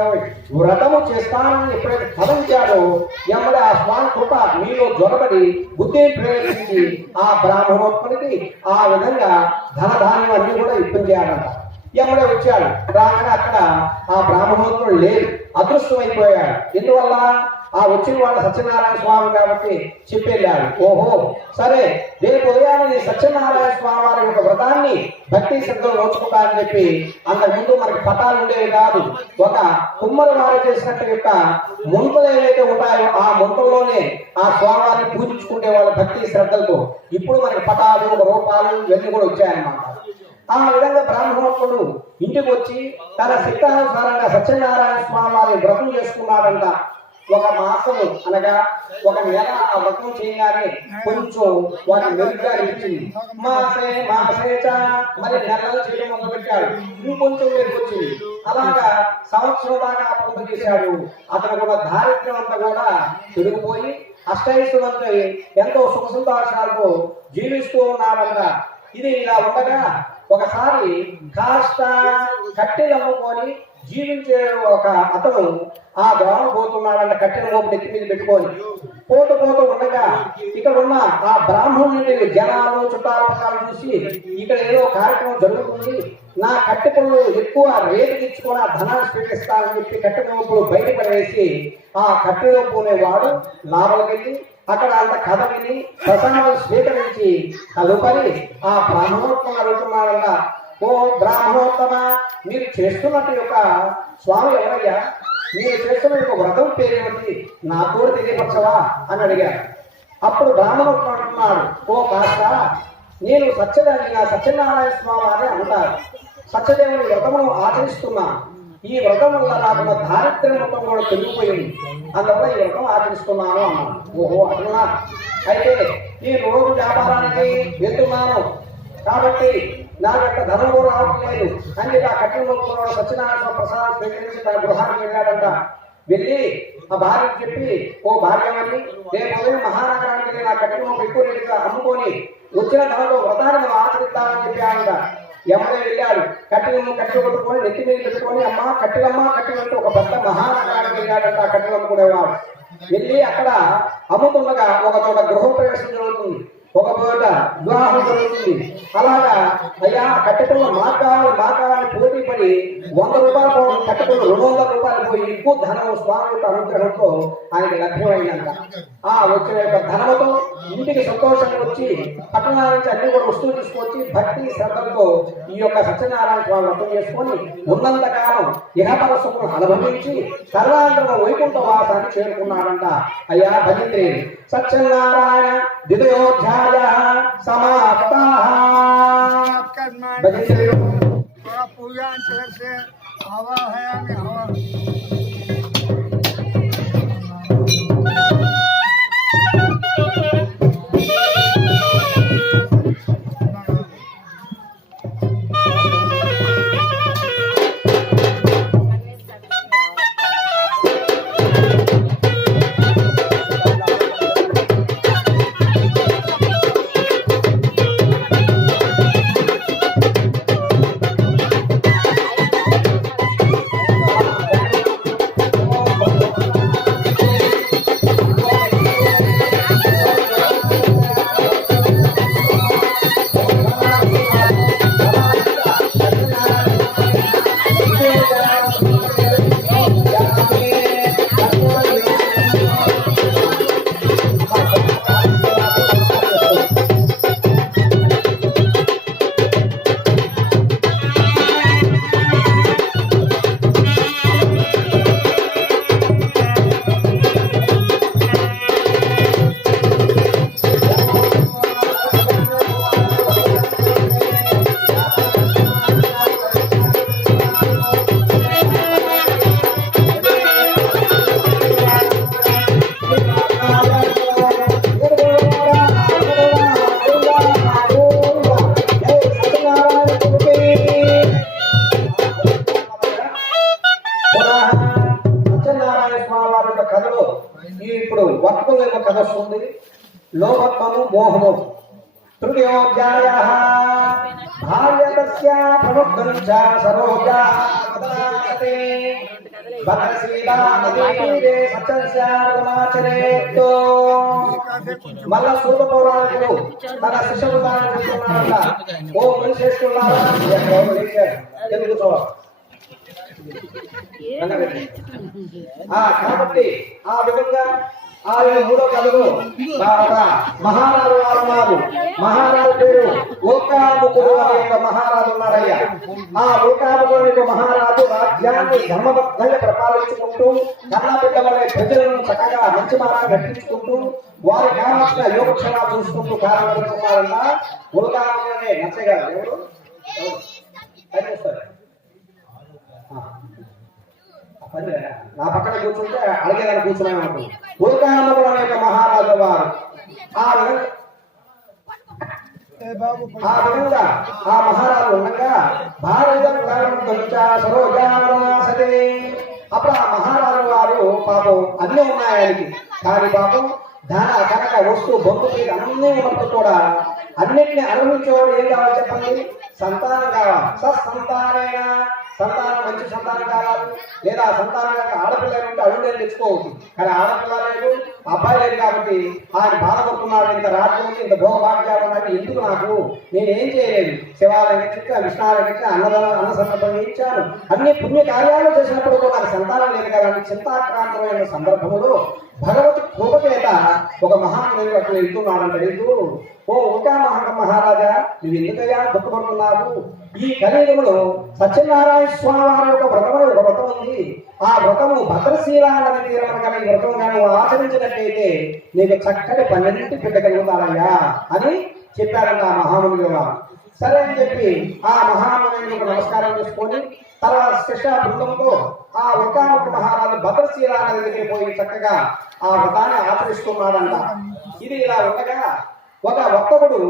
వ్రతము చేస్తానని ఎప్పుడైతే తలంచాడో ఎమ్మడే ఆ స్వామి కృప మీలో జ్వరబడి బుద్ధిని ప్రేరేపించి ఆ బ్రాహ్మణోత్పనికి ఆ విధంగా ధనధాన్యం అన్ని కూడా ఇప్పించాడంట. ఎమ్మడే వచ్చాడు, రాగానే అక్కడ ఆ బ్రాహ్మణోత్తముడు లేదు, అదృష్టమైపోయాడు. ఎందువల్ల? ఆ వచ్చిన వాడు సత్యనారాయణ స్వామి కాబట్టి చెప్పెళ్ళాడు. ఓహో సరే, రేపు ఉదయాన్ని సత్యనారాయణ స్వామి వారి యొక్క వ్రతాన్ని భక్తి శ్రద్ధలు నోచుకుంటారని చెప్పి, అంతకుముందు మనకి పటాలు ఉండేవి కాదు, ఒక కుమ్మరి వారు చేసినట్టు యొక్క ముంతలు ఏవైతే ఉంటాయో ఆ ముంతల్లోనే ఆ స్వామివారిని పూజించుకునే వాళ్ళ భక్తి శ్రద్ధలతో. ఇప్పుడు మనకి పటాలు, రూపాలు ఇవన్నీ కూడా వచ్చాయన్నమాట. ఆ విధంగా బ్రాహ్మణోత్తముడు ఇంటికి వచ్చి తన శక్తానుసారంగా సత్యనారాయణ స్వామి వారిని వ్రతం చేసుకున్నాడంట. ఒక మాసము అనగా ఒక నెల ఆ వ్రతం చేయగానే కొంచెం వారి మెరుగ్గా అనిపించింది. మాసేచ మరి నెలలు చేయడం మొదలుపెట్టాడు, ఇంకొంచెం మెరుగు వచ్చింది. అలాగా సంవత్సరం దాకా అప్పుడు చేశాడు. అతను కూడా దారిద్ర్యం అంతా కూడా తిరిగిపోయి అష్టైశ్వర్యంతో ఎంతో సుఖ సంతోషాలతో జీవిస్తూ ఉన్నాడంట. ఇది ఇలా ఉండగా ఒకసారి కాస్త కట్టెలు అమ్ముకొని జీవించే ఒక అతను ఆ దోమ పోతున్నాడంట, కట్టెల మోపు నెత్తి మీద పెట్టుకొని పోతూ ఉండగా ఇక్కడ ఉన్న ఆ బ్రాహ్మణుని జనాలు చుట్టాల పక్కన చూసి, ఇక్కడ ఏదో కార్యక్రమం జరుగుతుంది, నా కట్టె పనులు ఎక్కువ రేటు తెచ్చుకొని ఆ ధనాన్ని స్వీకరిస్తానని చెప్పి కట్టె మోపులు బయటపడేసి ఆ కట్టెలో పోనేవాడు లాభలకెళ్ళి అక్కడ అంత కథ విని ప్రసంగాలు స్వీకరించి తదుపరి ఆ బ్రాహ్మణోత్తమ అడుగుతున్నాడంట, ఓ బ్రాహ్మణోత్తమ, మీరు చేస్తున్నట్టు యొక్క స్వామి ఎవరయ్యా, మీరు చేస్తున్న యొక్క వ్రతం పేరేమిటి, నాకు తెలియపరచవా అని అడిగారు. అప్పుడు బ్రాహ్మణోత్తమ అంటున్నాడు, ఓ కాస్త నేను సత్యనారాయణ స్వామి అని అంటారు, సత్యదేవుని వ్రతమును ఆచరిస్తున్నా, ఈ వ్రతం వల్ల నాకు దారిద్ర్యం మొత్తం కూడా పెరిగిపోయింది, అందువల్ల ఈ వ్రతం ఆచరిస్తున్నాను అన్నాను. ఓహో అట్లా అయితే ఈ రోజు వ్యాపారానికి వెళ్తున్నాను కాబట్టి నా యొక్క ధనం కూడా రావడం లేదు అని ఆ కఠిన మొక్కున్నాడు. సత్యనారాయణ ప్రసాదం స్వీకరించి తన గృహానికి వెళ్ళాడంట. వెళ్ళి ఆ భార్యకు చెప్పి, ఓ భార్యమని రేపు ఉదయం మహానగరానికి వెళ్ళి నా కఠిన మొక్క ఎక్కువ రేటుగా అమ్ముకొని వచ్చిన ధనంలో వ్రతాన్ని మనం ఆచరిద్దామని చెప్పి ఆయన ఎమ్మడే వెళ్ళాడు. కట్టెలు కొట్టుకొని నెత్తి మీద పెట్టుకొని అమ్మ కట్టెలంటూ ఒక పెద్ద మహానగరానికి వెళ్ళాడంట. ఆ కట్టెలు అమ్ముకునేవాడు. వెళ్ళి అక్కడ అమ్ముతుండగా ఒక చోట గృహప్రవేశం జరుగుతుంది, ఒక చోట వివాహం జరుగుతుంది. అలాగా అయ్యా కట్టెపల్లి మాకాలని పోటీ పడి 100 రూపాయలు కట్టెపల్లి 200 రూపాయలు పోయి ఎక్కువ ధనం స్వామి యొక్క అనుగ్రహంతో ఆయనకి లభ్యమైందంట. ఆ వచ్చిన యొక్క ధనముతో ఇంటికి సంతోషంగా వచ్చి పట్టణాల నుంచి అన్ని కూడా వస్తువులు తీసుకొచ్చి భక్తి శ్రద్ధలతో ఈ యొక్క సత్యనారాయణ స్వామి వ్రతం చేసుకొని ఉన్నంతకాలం ఇహపర సుఖం అనుభవించి సర్వాంతరంగా వైకుంఠ వాసాన్ని చేరుకున్నాడంట. అయ్యా భజిత్రి సత్యనారాయణ ద్వితయోధ్యాయ समाप्ता। थोड़ा पूजा से हवा है हवा ఇప్పుడు వర్తకుల యొక్క కథ వస్తుంది. లోభత్వము మోహము. తృతీయోధ్యాయ భార్యతస్య ప్రముఖం చ సరోజా వదనాయతే భద్రశీలా నదీ తీరే సత్యస్యాగమాచరేతో. మళ్ళా సూత పౌరాణికుడు తన శిష్యులను చెప్తున్నాడంట. ఓ మునిశ్రేష్ఠులారా తెలుగు చూడాలి. కాబట్టి ఆ విధంగా ఆయన 3వ కథలో మహారాజు వారు మహారాజు పేరు లోకాముకుడు అనే యొక్క మహారాజు ఉన్నారయ్యా. ఆ లోకాముకుడు యొక్క మహారాజు రాజ్యాన్ని ధర్మబద్ధంగా పరిపాలించుకుంటూ కన్నబిడ్డ వలె ప్రజలను చక్కగా మంచి మార్గం రక్షించుకుంటూ వారి కావాల్సిన యోగక్షేమాలు చూసుకుంటూ కారణమవుతున్నారన్న లోకాముకుడు అనే నచ్చగారు. ఎవరు నా పక్కన కూర్చుంటే అడిగేదాన్ని కూర్చున్నాను అనుకో. ఉల్కానముడు అనే మహారాజు వారు ఆ విధంగా ఆ మహారాజు ఉండగా భారత సరోజాసే. అప్పుడు ఆ మహారాజు వారు పాపం అన్నీ ఉన్నాయి ఆయనకి, కానీ పాపం ధన కనక వస్తు బొట్టు అన్నీ ఉన్నప్పుడు కూడా అన్నింటినీ అనుభవించేవాడు ఏం కావాలి చెప్పండి? సంతానం కావాలి. సత్సంతానైనా సంతానం మంచి సంతానం కావాలి. లేదా సంతానం కనుక ఆడపిల్ల ఉంటే అడుగుని తెచ్చుకోవచ్చు. కానీ ఆడపిల్ల లేదు, అబ్బాయి లేదు కాబట్టి ఆయన బాధపడుతున్నాడు. ఇంత రాజ్యం ఉంది, ఇంత భోగభాగ్యాలు ఉన్నాయి, ఎందుకు నాకు, నేనేం చేయలేదు. శివాలయం ఇచ్చిన విష్ణాలయం ఇచ్చిన అన్న సందర్భం ఇచ్చాను, అన్ని పుణ్య కార్యాలు చేసినప్పుడు కూడా నాకు సంతానం లేదు కదా. చింతాక్రాంతమైన సందర్భంలో భగవత్ కృప చేత ఒక మహానుడు అక్కడ వెళ్తున్నాడంట. వెళ్తూ, ఓ ఉల్కా మహారాజా, నువ్వు ఎందుకయ్యా దుఃఖపడుతున్నావు? ఈ కలియుగంలో సత్యనారాయణ స్వామి వారి యొక్క వ్రతము ఒక వ్రతం ఉంది. ఆ వ్రతము భద్రశీల నది తీరం కానీ ఈ వ్రతం కానీ ఆచరించినట్లయితే నీకు చక్కటి 12 పెట్టగలుగుతారయ్యా అని చెప్పారంట ఆ మహాముని. సరే అని చెప్పి ఆ మహామునికి నమస్కారం చేసుకొని తర్వాత శిష్య బృందంతో ఆ ఒకానొక మహారాజు భద్రశీల నది దగ్గరికి పోయి చక్కగా ఆ వ్రతాన్ని ఆచరిస్తున్నాడంట. ఇది ఇలా ఉండగా ఒక వర్తకుడు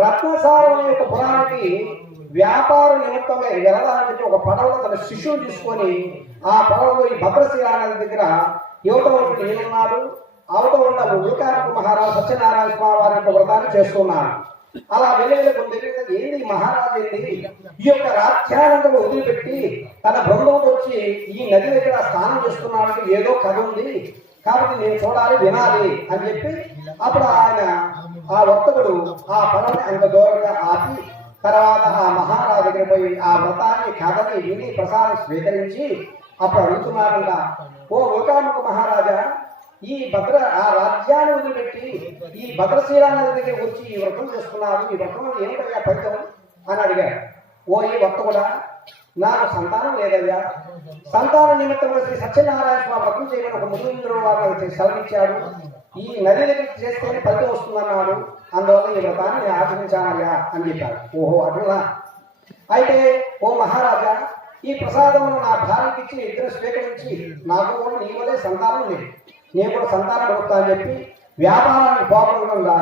రత్నసారం యొక్క పురానికి వ్యాపార నిమిత్తమే వెళ్ళడానికి ఒక పడవలో తన శిష్యుని తీసుకొని ఆ పడవలో ఈ భద్రశీల నది దగ్గర యువతలో నేనున్నాడు, అవతల ఉన్న ఉల్కానపు మహారాజు సత్యనారాయణ స్వామి వారి యొక్క వ్రతాన్ని చేస్తున్నాడు. అలా వెళ్ళే కొన్ని ఏంది మహారాజు ఏంది ఈ యొక్క రాజ్యాలను వదిలిపెట్టి తన బృందంతో వచ్చి ఈ నది దగ్గర స్నానం చేస్తున్నాడంటే ఏదో కథ ఉంది, కాబట్టి నేను చూడాలి వినాలి అని చెప్పి అప్పుడు ఆయన ఆ వర్తకుడు ఆ పడవని అంత దూరంగా ఆపి తర్వాత ఆ మహారాజు దగ్గర పోయి ఆ వ్రతాన్ని కథని విని ప్రసాదం స్వీకరించి అప్పుడు అడుగుతున్నాడంట, ఓ ఉల్కాముఖ మహారాజా, ఈ ఆ రాజ్యాన్ని వదిలిపెట్టి ఈ భద్రశీల నది దగ్గర వచ్చి ఈ వ్రతం చేస్తున్నారు, ఈ వ్రతం ఏమిటయ్యా ఫలితం అని అడిగాడు. ఓ ఈ వర్తకుడా, నాకు సంతానం లేదయ్యా, సంతాన నిమిత్తం శ్రీ సత్యనారాయణ స్వామి వ్రతం చేయమని ఒక ముఖ్యమంత్రి వారు సెలవిచ్చాడు, ఈ నది దగ్గర చేస్తేనే ఫలితం వస్తుందన్నాడు, అందువల్ల ఈ వ్రతాన్ని ఆచరించానయ్యా అని చెప్పాడు. ఓహో అట్లా అయితే ఓ మహారాజా, ఈ ప్రసాదమును నా భార్యకి ఇచ్చి ఇద్దరు స్వీకరించి నాకు కూడా నీ వల్లే సంతానం లేదు, నేను కూడా సంతానం కలుగుతా అని చెప్పి వ్యాపారానికి పోకుండా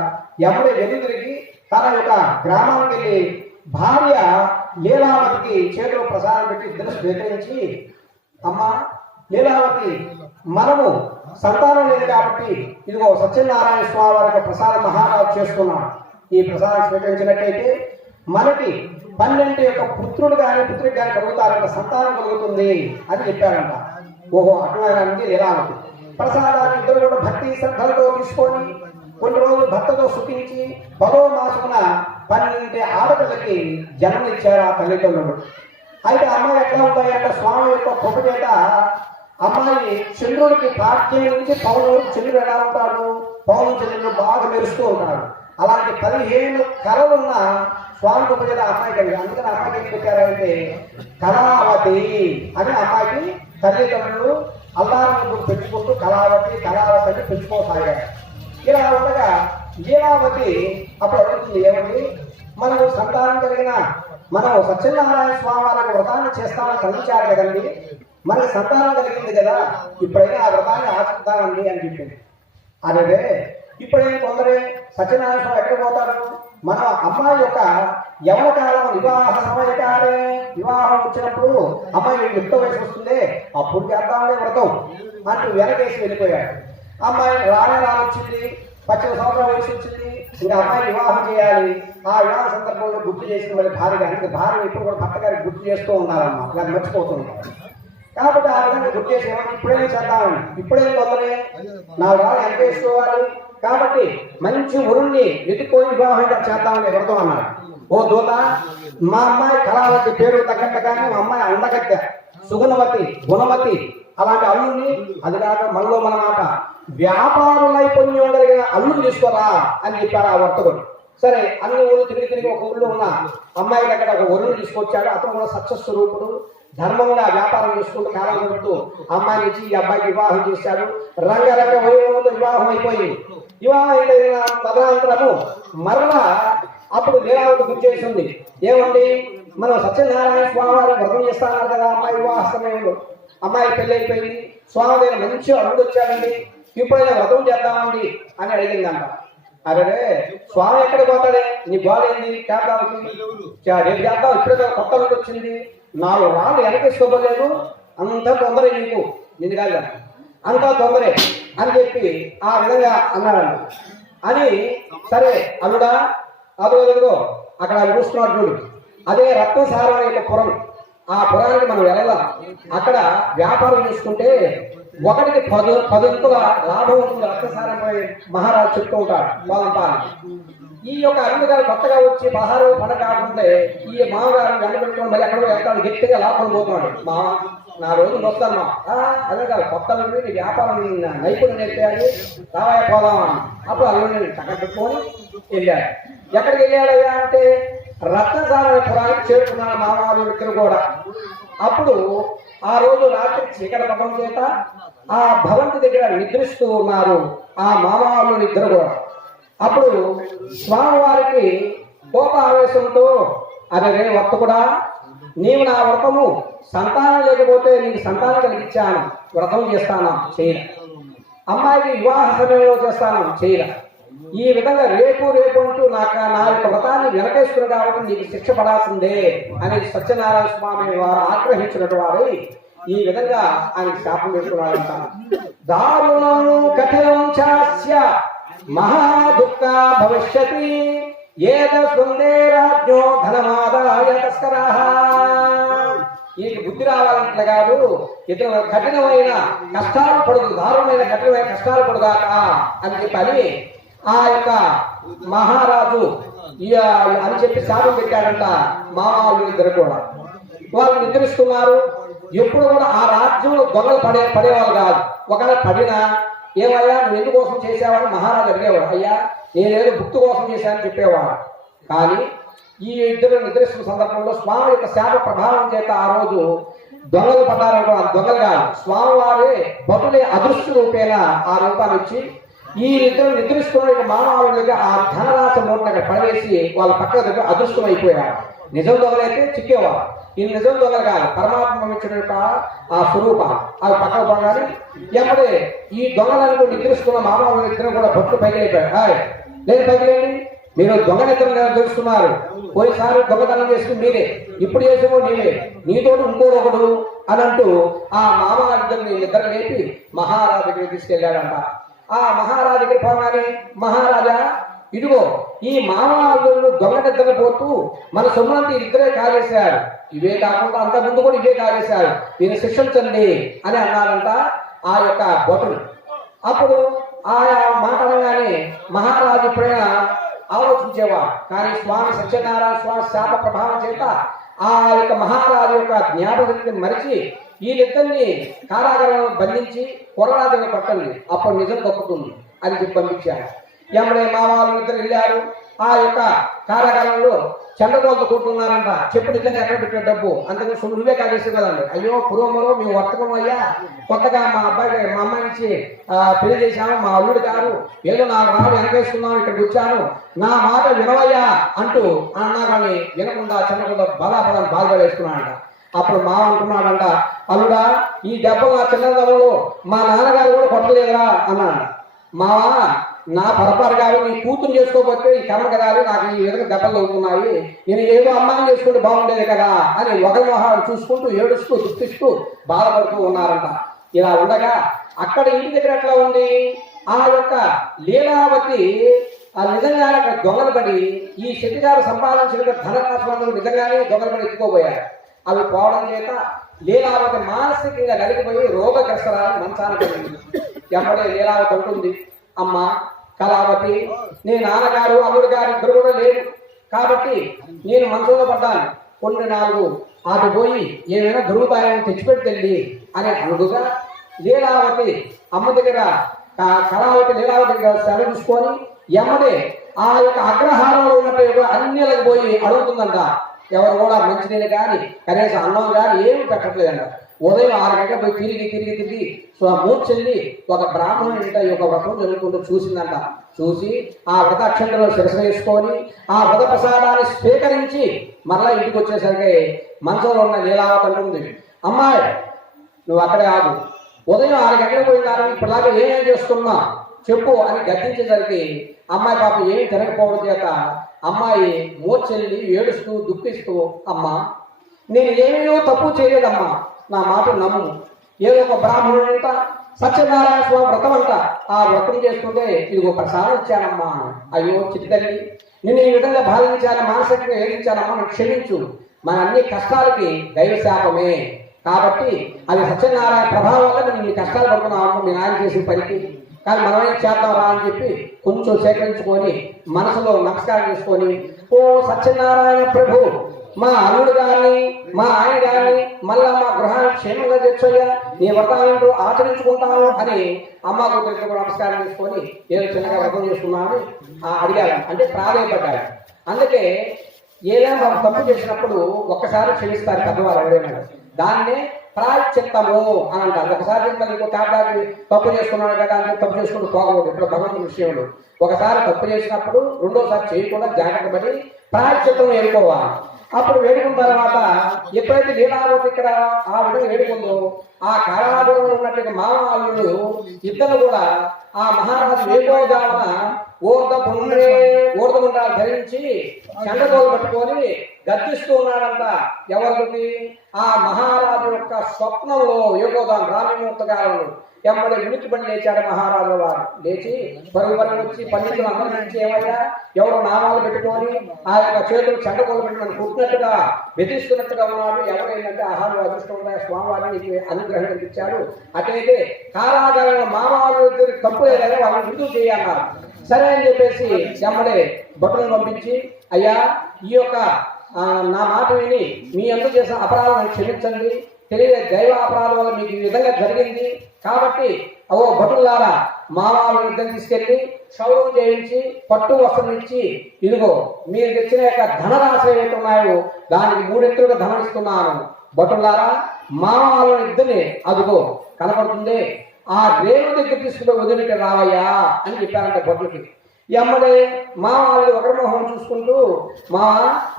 ఎవరి వెనుదిరిగి తన యొక్క గ్రామానికి వెళ్ళి భార్య లీలావతికి చేతిలో ప్రసాదం పెట్టి ఇద్దరు స్వీకరించి, అమ్మా లీలావతి, మనము సంతానం లేదు కాబట్టి ఇదిగో సత్యనారాయణ స్వామి వారి యొక్క ప్రసాదం మహారాజు చేస్తున్నాడు, ఈ ప్రసాదం స్వీకరించినట్టయితే మనకి 12 యొక్క పుత్రుడు కానీ పుత్రుడికి కానీ కలుగుతారంట, సంతానం కలుగుతుంది అని చెప్పాడంట. ఓహో అటువంటి లీలావతి ప్రసాదాన్ని ఇద్దరు కూడా భక్తి శ్రద్ధలతో తీసుకొని కొన్ని రోజులు భర్తతో సుఖించి 10వ మాసమున 12 ఆడపిల్లకి జన్మనిచ్చారు ఆ తల్లిదండ్రులు. అయితే అమ్మాయి ఎట్లా ఉంటాయి అంటే స్వామి యొక్క కృప చేత అమ్మాయి చంద్రుడికి ప్రాచ్యం నుంచి పౌరుడు చంద్రుడు ఎలా ఉంటాడు, పౌరుడు చంద్రుడు బాగా మెరుస్తూ ఉంటాడు. అలాంటి 15 కళలున్న స్వామి కృప చేత అమ్మాయి కలిగి, అందుకని అమ్మాయికి ఏం పెట్టారంటే కళావతి అని అమ్మాయికి తల్లిదండ్రులు అల్లారములు పెంచుకుంటూ కళావతి కళావతి అని పెంచుకోసాగారు. ఇలా ఉండగా లీలావతి అప్పుడు అడుగుతుంది, ఏమండి మనకు సంతానం కలిగిన మనం సత్యనారాయణ స్వామి వారికి వ్రతాన్ని చేస్తామని కలిగించారు కదండి, మనకి సంతానం కలిగింది కదా, ఇప్పుడైనా ఆ వ్రతాన్ని ఆచరిద్దామండి అని చెప్పింది. అదే ఇప్పుడేం తొందరే, సత్యనారాయణ స్వామి ఎక్కడ పోతారు, మన అమ్మాయి యొక్క యవన కాలం వివాహ సమయకాలే, వివాహం వచ్చినప్పుడు అమ్మాయి యుక్త వయసు వస్తుంది, అప్పుడు చేద్దామనే వ్రతం అంటూ వెనకేసి వెళ్ళిపోయాడు. అమ్మాయి రానొచ్చింది, 18 సంవత్సరాల వయసు వచ్చింది, ఇంకా అమ్మాయి వివాహం చేయాలి. ఆ వివాహ సందర్భంలో గుర్తు చేసిన మరి భార్య గారికి, భార్య ఇప్పుడు కూడా భర్త గారికి గుర్తు చేస్తూ ఉండాలమ్మా, ఇలా మర్చిపోతుంటారు. కాబట్టి ఆ విధంగా గుర్తు చేసేవాళ్ళు ఇప్పుడేం చేద్దామని, ఇప్పుడేం తొందరే, 4 రాళ్ళు ఎంత వేసుకోవాలి, కాబట్టి మంచి ఉరుణ్ణి వెతుక్కొని వివాహం చేద్దామని వ్రతం అన్నారు. ఓ దూత, మా అమ్మాయి కళావతి పేరు తగ్గట్టుగానే మా అమ్మాయి అందగట్టె సుగుణవతి గుణవతి అలాంటి అల్లుడిని, అది కాక మనలో మన మాట వ్యాపార నైపుణ్యం కలిగిన అల్లుడు తీసుకోరా అని చెప్పారు ఆ వర్తకుడు. సరే అన్ని ఊళ్ళు తిరిగి ఒక ఊళ్ళో ఉన్న అమ్మాయి దగ్గర ఒక ఊరిని తీసుకొచ్చాడు. అతను కూడా సత్యస్వరూపుడు, ధర్మంగా వ్యాపారం చేసుకుంటూ కాలం గడుపుతూ అమ్మాయిని ఇచ్చి ఈ అబ్బాయికి వివాహం చేశాడు. రంగరంగ వైభవంతో వివాహం అయిపోయింది. వివాహం అయిన తదనంతరము మరలా అప్పుడు లీలావతి గుర్తు చేసింది, ఏమండి మనం సత్యనారాయణ స్వామి వారిని వ్రతం చేస్తామన్నారు కదా అమ్మాయి వివాహ సమయంలో, అమ్మాయి పెళ్లి అయిపోయింది, స్వామి దగ్గర మంచి అల్లుడు వచ్చాడండి, ఇప్పుడైనా వ్రతం చేద్దామండి అని అడిగిందంట. అరే స్వామి ఎక్కడికి పోతాడే, నీ బాలేంది చేద్దాం, రేపు చేద్దాం, ఇప్పుడే కొత్త అల్లుడు వచ్చింది, 4 రాళ్ళు వెనకేసుకోలేదు, అంతా తొందరే నీకు, నిన్ను కాదు అంతా తొందరే అని చెప్పి ఆ విధంగా అన్నాడండి. అని సరే అల్లుడా అదో అక్కడ చూస్తున్నాడు చూడు, అదే రత్నసారం యొక్క పురం, ఆ పురానికి మనం వెళ్ళాం. అక్కడ వ్యాపారం చేసుకుంటే 1కి 10 లాభం ఉంటుంది. రత్నసారంపై మహారాజు చెప్తూ ఉంటాడు బాలంపాలి. ఈ యొక్క అల్లుడు గారు కొత్తగా వచ్చి 16వ పంట కాకుంటే ఈ మామగారు వెనబెట్టుకుని మళ్ళీ ఎక్కడో వెళ్తాడు, గట్టిగా లాభం పోతున్నాడు. మా నా రోజులు వస్తాను మా అదే కాదు, కొత్త అల్లుడిని వ్యాపారం నైపుణ్యం నేర్పేయాలి, రావాయ పోదామా. అప్పుడు అల్లుడిని చక్కగా పెట్టుకొని వెళ్ళాడు. ఎక్కడికి వెళ్ళాడయ్యా అంటే రత్నసార పురానికి చేరుకున్నాడు మామగారు ఇద్దరు కూడా. అప్పుడు ఆ రోజు రాత్రి చీకటి పడడం చేత ఆ భవంతి దగ్గర నిద్రిస్తూ ఉన్నారు ఆ మామగారు ఇద్దరు కూడా. అప్పుడు స్వామివారికి కోప ఆవేశంతో అరే వర్తకుడా, నీవు నా వ్రతము సంతానం లేకపోతే నీకు సంతానం కలిగించాను, వ్రతం చేస్తాను చేయలే. అమ్మాయికి వివాహ సమయంలో చేస్తాను చేయలే. ఈ విధంగా రేపు రేపు అంటూ నా యొక్క వ్రతాన్ని వెనకేస్తున్నారు కాబట్టి నీకు శిక్ష పడాల్సిందే అని సత్యనారాయణ స్వామి వారు ఆగ్రహించినట్టు వారు ఈ విధంగా ఆయన శాపం వేసుకున్నాడంట. దారుణం కఠినం చాస్య మహాదుఃఖ భవిష్యతి ఏతస్వందే రాజ్ఞో ధనమాదాయ తస్కరః. ఈ బుద్ధి రావాలంటే కాదు, ఇతను కఠినమైన కష్టాలు పడదు, దారుణమైన కఠినమైన కష్టాలు పడదాక అని చెప్పని ఆ యొక్క మహారాజు అని చెప్పి శాపం పెట్టాడంట. మామూలు ఇద్దరు కూడా వాళ్ళు నిద్రిస్తున్నారు. ఎప్పుడు కూడా ఆ రాజ్యంలో దొంగలు పడేవాళ్ళు కాదు. ఒకవేళ పడినా ఏమయ్యా నువ్వు ఎందుకోసం చేసేవాడు మహారాజు అడిగేవాడు. అయ్యా నేనేదో భుక్తి కోసం చేశానని చెప్పేవాడు. కానీ ఈ ఇద్దరు నిద్రిస్తున్న సందర్భంలో స్వామి యొక్క శాప ప్రభావం చేత ఆ రోజు దొంగలు పడ్డారంటే దొంగలు కాదు, స్వామివారే భటులే అదృష్ట రూపేణ ఆ రూపాన్ని ఇచ్చి ఈ ఇద్దరు నిద్రిస్తున్న మానవులకి ఆ ధనరాశి మూటను అక్కడ పడవేసి వాళ్ళ పక్క దగ్గర అదృష్టం అయిపోయారు. నిజం దొంగలైతే చిక్కేవారు. ఈ నిజం దొంగలు కాదు, పరమాత్మ ఇచ్చిన ఆ స్వరూపం అవి పక్కకు పడగానే ఎప్పుడే ఈ దొంగలను నిద్రిస్తున్న మానవులు ఇద్దరు కూడా భక్తులు పైకి అయిపోయారు. లేదు పైకి లేండి, మీరు దొంగ నిద్ర తెలుస్తున్నారు. పోయిసారి దొంగతనం చేసుకుని మీరే, ఇప్పుడు చేసేమో నీవే, నీతోటి ఇంకోడొకడు అని అంటూ ఆ మామగారిద్దరిని నిద్ర లేపి మహారాజు దగ్గరికి తీసుకెళ్ళాడంట. ఆ మహారాజు దగ్గర పోగానే మహారాజా ఇదిగో ఈ మామగారు దొంగ నిద్ర పోతూ మన సొమ్ములంతా ఇద్దరే కాజేశారు, ఇవే కాకుండా అంత ముందు కూడా ఇవే కాజేశారు, మీరు శిక్షించండి అని అన్నారంట ఆ యొక్క భటులు. అప్పుడు ఆ మాట అనగానే మహారాజు ఎప్పుడైనా ఆలోచించేవాడు. కానీ స్వామి సత్యనారాయణ స్వామి శాప ప్రభావం చేత ఆ యొక్క మహారాజు యొక్క జ్ఞాపకని మరిచి వీళ్ళిద్దరిని కారాగారంలో బంధించి కొరడాదని పట్టండి, అప్పుడు నిజం తప్పుతుంది అని చెప్పి పంపించారు. ఎమ్మడే మా వాళ్ళు ఇద్దరు వెళ్ళారు. ఆ యొక్క కారాగారంలో చెండగోలతో కూర్చున్నారంట. చెప్పు నిజంగా ఎక్కడ పెట్టిన డబ్బు అంతకు నువ్వే కాజేసావు కదండి. అయ్యో పురోమరో మీ వర్తకం అయ్యా, కొత్తగా మా అమ్మాయి నుంచి పెళ్లి చేశాము, మా అల్లుడు గారు ఏదో 4 రాళ్ళు వెనకేసుకున్నాను, ఇక్కడికి వచ్చాను, నా మాట వినవయ్యా అంటూ అన్నా కానీ వినకుండా చిన్నకుండా బలాబలం బాగా వేసుకున్నాడంట. అప్పుడు మా అంటున్నాడంట, అల్లుడా ఈ దెబ్బ నా చిన్నదనంలో మా నాన్నగారు కూడా కొట్టలేదురా అన్నాడు. మావా నా పొరపాటు కాదు, నీ కూతురు చేసుకోకపోతే ఈ కర్మ కదా, నాకు ఈ విధంగా దెబ్బలు అవుతున్నాయి, నేను ఏదో అమ్మాయిని చేసుకుంటే బాగుండేది కదా అని ఒకరి మొహాలు చూసుకుంటూ ఏడుస్తూ దుఃఖిస్తూ బాధపడుతూ ఉన్నారంట. ఇలా ఉండగా అక్కడ ఇంటి దగ్గర ఎట్లా ఉంది, ఆ యొక్క లీలావతి నిజంగానే అక్కడ దొంగలు పడి ఈ శెట్టిగారు సంపాదించిన ధనరాశులను నిజంగానే దొంగలు పడి ఎత్తుకోబోయారు. అవి పోవడం చేత లీలావతి మానసికంగా నలిగిపోయి రోగగ్రస్తరాలు మంచాన పడింది. ఎప్పుడే లీలావతి ఉంటుంది, అమ్మ కళావతి నీ నాన్నగారు అల్లుడు గారు ఇద్దరు కూడా లేరు కాబట్టి నేను మనసులో పడ్డాను, కొన్ని 4 ఆట పోయి ఏమైనా దొరుకుతాయని తెచ్చిపెట్టి అని అనుగుగా లీలావతి అమ్మ దగ్గర కళావతి లీలావతి దగ్గర సెలవు చూసుకొని ఎమ్మడే ఆ యొక్క అగ్రహారంలో ఉన్నట్టు అన్నిలకు పోయి అడుగుతుందంట. ఎవరు కూడా మంచినీళ్ళు కానీ కనీసం అన్నం కానీ ఏమి పెట్టట్లేదంట. ఉదయం 6 గంటల పోయి తిరిగి మూర్చెల్లి ఒక బ్రాహ్మణుడి యొక్క వ్రతం జరుగుతుంటూ చూసిందంట. చూసి ఆ వ్రత అక్షంతలో శిరస వేసుకొని ఆ వ్రత ప్రసాదాన్ని స్వీకరించి మరలా ఇంటికి వచ్చేసరికి మంచంలో ఉన్న లీలావతి అంటుంది, అమ్మాయి నువ్వు అక్కడే ఆగు, ఉదయం 6 గంటలకు పోయినారు, ఇప్పటిదాకా ఏమేం చేస్తున్నా చెప్పు అని గద్దించేసరికి అమ్మాయి పాప ఏమి తిరగకపోవడం చేత అమ్మాయి మూర్చెల్లి ఏడుస్తూ దుఃఖిస్తూ, అమ్మా నేను ఏమేమో తప్పు చేయలేదమ్మా, నా మాట నమ్ము, ఏదో ఒక బ్రాహ్మణుడంట సత్యనారాయణ స్వామి వ్రతం అంట, ఆ వ్రతం చేసుకుంటే ఇది ఒక ప్రసాదం ఇచ్చానమ్మా, అయ్యో చిట్టల్లి నిన్ను ఈ విధంగా బాధించాను, మానసికంగా ఏడించానమ్మా, నన్ను క్షమించు, మన అన్ని కష్టాలకి దైవశాపమే కాబట్టి అది సత్యనారాయణ ప్రభావం వల్ల నేను ఇన్ని కష్టాలు పడుతున్నామమ్మ మీ నాయన చేసిన పనికి, కానీ మనమేం చేద్దాంరా అని చెప్పి కొంచెం సేకరించుకొని మనసులో నమస్కారం చేసుకొని, ఓ సత్యనారాయణ ప్రభు మా అల్లుడు గారిని మా ఆయన గారిని మళ్ళా మా గృహాన్ని క్షేమంగా తెచ్చయ్యా, నీ వ్రతాలను ఆచరించుకుంటాను అని అమ్మ కూతురికి నమస్కారం చేసుకొని ఏదో చిన్నగా వ్రతం చేసుకున్నాను అడిగాడు, అంటే ప్రాధాయపడ్డాడు. అందుకే ఏదైనా మనం తప్పు చేసినప్పుడు ఒక్కసారి క్షమిస్తారు పెద్దవారు ఎవరైనా, దాన్నే ప్రాయశ్చిత్తము అని అంటారు. ఒకసారి ఇంకో కాపాడి తప్పు చేసుకున్నాడు కదా అంటే తప్పు చేసుకుంటూ పోకూడదు. ఇప్పుడు భగవంతుని విషయంలో ఒకసారి తప్పు చేసినప్పుడు రెండోసారి చేయకుండా జాగ్రత్త పడి ప్రాయశ్చిత్తం ఎదుర్కోవాలి. అప్పుడు వేడుకున్న తర్వాత ఎప్పుడైతే లీలావతి ఇక్కడ ఆ విధంగా వేడుకుందో ఆ కారాగృహంలో ఉన్నటువంటి మామ అల్లుడు ఇద్దరు కూడా ఆ మహారాజు వేకోజామున ఊర్ధముండాలు ధరించి చండగోలు పట్టుకొని గర్జిస్తూ ఉన్నాడంట. ఎవరికి? ఆ మహారాజు యొక్క స్వప్నంలో వేకోజాము రామమూర్తి గారు ఎమ్మడి విడిచిపడి లేచాడు మహారాజు వారు. లేచి పరుగు వచ్చి పండితులు అందరి నుంచి ఏమయ్యా ఎవరు నామాలు పెట్టుకొని ఆ యొక్క చేతులు చెండకోలు పెట్టుకొని కుట్టినట్టుగా బెదిరిస్తున్నట్టుగా ఉన్నాడు. ఎవరైందంటే ఆహారం అదృష్టంగా స్వామివారిని అనుగ్రహం కల్పించాడు. అటైతే కారాగారంలో మామవారు తప్పు లేదని వాళ్ళని విడుదల చేయన్నారు. సరే అని చెప్పేసి ఎమ్మడే భటులను పంపించి అయ్యా ఈ యొక్క నా మాట విని మీ అందరూ చేసిన అపరాధాలను క్షమించండి, తెలియదు దైవ అపరాధం వల్ల మీకు ఈ విధంగా జరిగింది కాబట్టి భటులారా మామూలు యుద్ధం తీసుకెళ్లి క్షౌరం చేయించి పట్టు వస్త్రం ఇచ్చి ఇదిగో మీరు తెచ్చిన యొక్క ధనరాశి ఏవైతే ఉన్నాయో దానికి 3 రెట్లుగా ధనం ఇస్తున్నాను. భటులారా మామూలు యుద్ధని అదిగో కనపడుతుంది, ఆ రేణు దగ్గర తీసుకుని వదిలికి రావయ్యా అని చెప్పారంట భటులకి. ఎమ్మడే మామూలు ఒకరి మొహం చూసుకుంటూ మా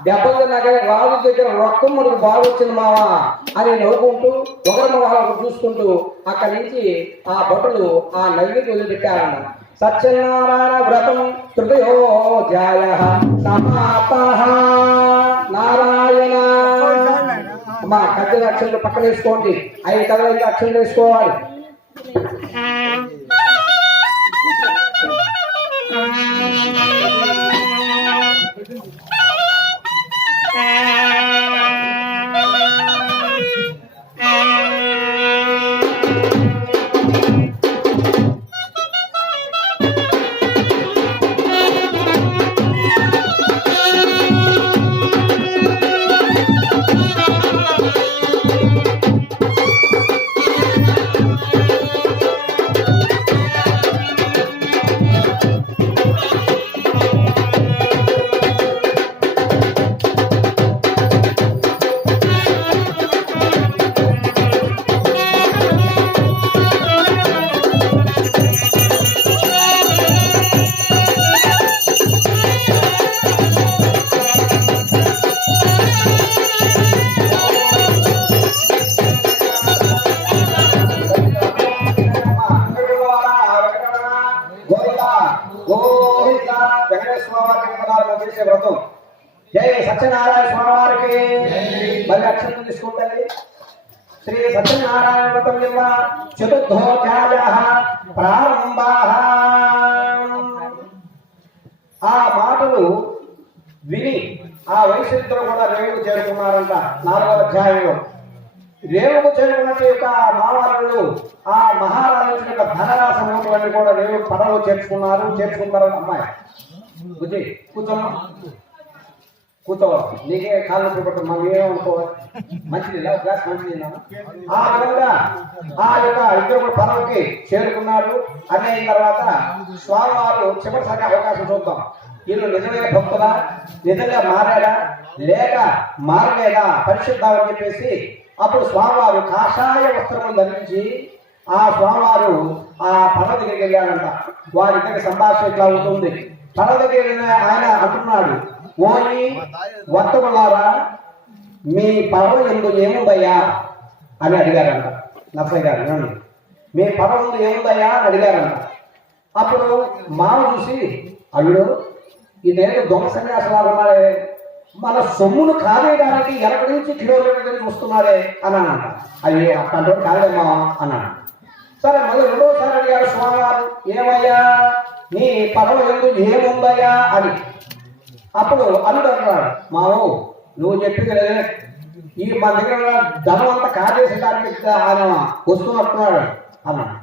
దెబ్బల దగ్గర రాజు దగ్గర రొక్కం మనకు బాగా వచ్చింది మావా అని నవ్వుకుంటూ ఒకరి మొహం చూసుకుంటూ అక్కడి నుంచి ఆ భటులు ఆ నదికి వదిలిపెట్టారన్న. సత్యనారాయణ వ్రతం తృతయోధ్యాయ సమాపః. నారాయణ మా కద్దెల అక్షరాలు పక్కన వేసుకోండి, 5 కదలైతే అక్షరాలు వేసుకోవాలి. వ్రతం జై సత్యనారాయణ స్వామివారికి. మళ్ళీ అక్షరం తీసుకుంటుంది. శ్రీ సత్యనారాయణ వ్రతం చతుర్థోధ్యాయ ప్రారంభ. ఆ మాటలు విని ఆ వైశ్యులు కూడా రేవుకు చేరుకున్నారంట. 4వ అధ్యాయంలో రేవుకు చేరుకున్నట్టు యొక్క మావాళ్ళు ఆ మహారాజు యొక్క ధనరాశి కూడా రేవు పడవలో చేర్చుకున్నారని అమ్మాయి బుద్ధి కూర్చోవాలి. నీకే కాళ్ళు చూపట్టం మనం ఏమనుకోవాలి, మంచిది గ్లాస్ మంచిది. ఆ విధంగా ఆ యొక్క ఇద్దరు పదవికి చేరుకున్నారు. అని అయిన తర్వాత స్వామివారు చివరిసారి అవకాశం చూద్దాం. వీళ్ళు నిజమైన భక్తులా, నిజంగా మారాడా లేక మారలేదా పరిశుద్ధాలని చెప్పేసి అప్పుడు స్వామివారు కాషాయ వస్త్రములు ధరించి ఆ స్వామివారు ఆ పడవ దగ్గరికి వెళ్ళాడంట. వారిద్దరి సంభాషణ ఇట్లా ఉంటుంది. పడవ దగ్గర ఆయన అంటున్నాడు, ఓయి వర్తములారా మీ పడవ ఎందు ఏముందయ్యా అని అడిగారంట. నర్సయ్య గారు మీ పడవ ఎందు ఏముందయ్యా అని అడిగారంట. అప్పుడు మామ చూసి అల్లుడు ఇదేదో దొంగ సన్యాసలాగా ఉన్నాడే, మన సొమ్మును కాదేయడానికి ఎక్కడి నుంచి కిలోమీటర్ నుంచి వస్తున్నాడే అన్నానంట. అయ్యే అక్కడ కాదేమా అన్నాను. సరే మళ్ళీ 2వసారి అడిగారు స్వామివారు, ఏమయ్యా నీ పడవ ఎందు ఏముందయ్యా అని. అప్పుడు అల్లుడు అంటున్నాడు, మావు నువ్వు చెప్పింది ఈ మన దగ్గర ధనం అంతా కాజేసేదానికి ఆయన వస్తున్నట్టున్నాడు అన్నాడు.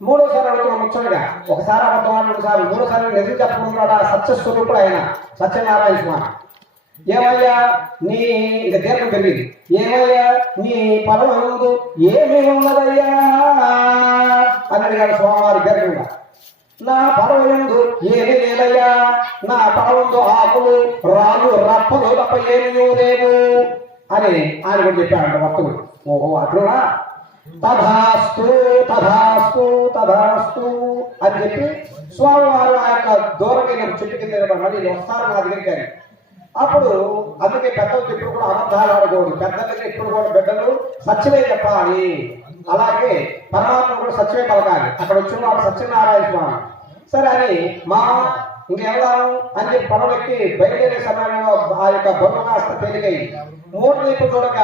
3వసారి అడుగుతున్నాడు ముచ్చటగా. ఒకసారి అబద్ధం 3సారి నిజం చెప్పుకుంటున్నాడు ఆ సత్యస్వరూపుడు ఆయన సత్యనారాయణ స్వామి. ఏమయ్యా నీ ఇక దీర్ఘం పెరిగింది, ఏమయ్యా నీ పడవ ఎందు ఏమి ఉన్నదయ్యా అని అడిగాడు స్వామివారి దీర్ఘంగా. నా పడవ ఎందు ఏమి లేదయ్యా, నా పడవందు ఆకులు రాళ్ళు రప్పలు తప్ప ఏమి లేవు అని ఆయన కూడా చెప్పాడంట భక్తుడు. ఓహో అట్లా తథాస్తు తథాస్తు తథాస్తు అని చెప్పి స్వామివారు ఆ యొక్క దూరంగా చెట్టు కింద మళ్ళీ వస్తారు నా దగ్గరికి. అప్పుడు అందుకే పెద్దలకి ఇప్పుడు కూడా అబద్ధాలు ఆడకూడదు. పెద్దలకి ఇప్పుడు కూడా బిడ్డలు సత్యమే చెప్పాలి. అలాగే పరమాత్మ కూడా సత్యమే పలకాలి. అక్కడ వచ్చిన వాడు సత్యనారాయణ స్వామి. సరే అని మా ఇంకెళ్దాము అని చెప్పి పడవెక్కి బయలుదేరే సమయంలో ఆ యొక్క బొమ్మ కాస్త పెరిగాయి. మూడు వైపు చూడక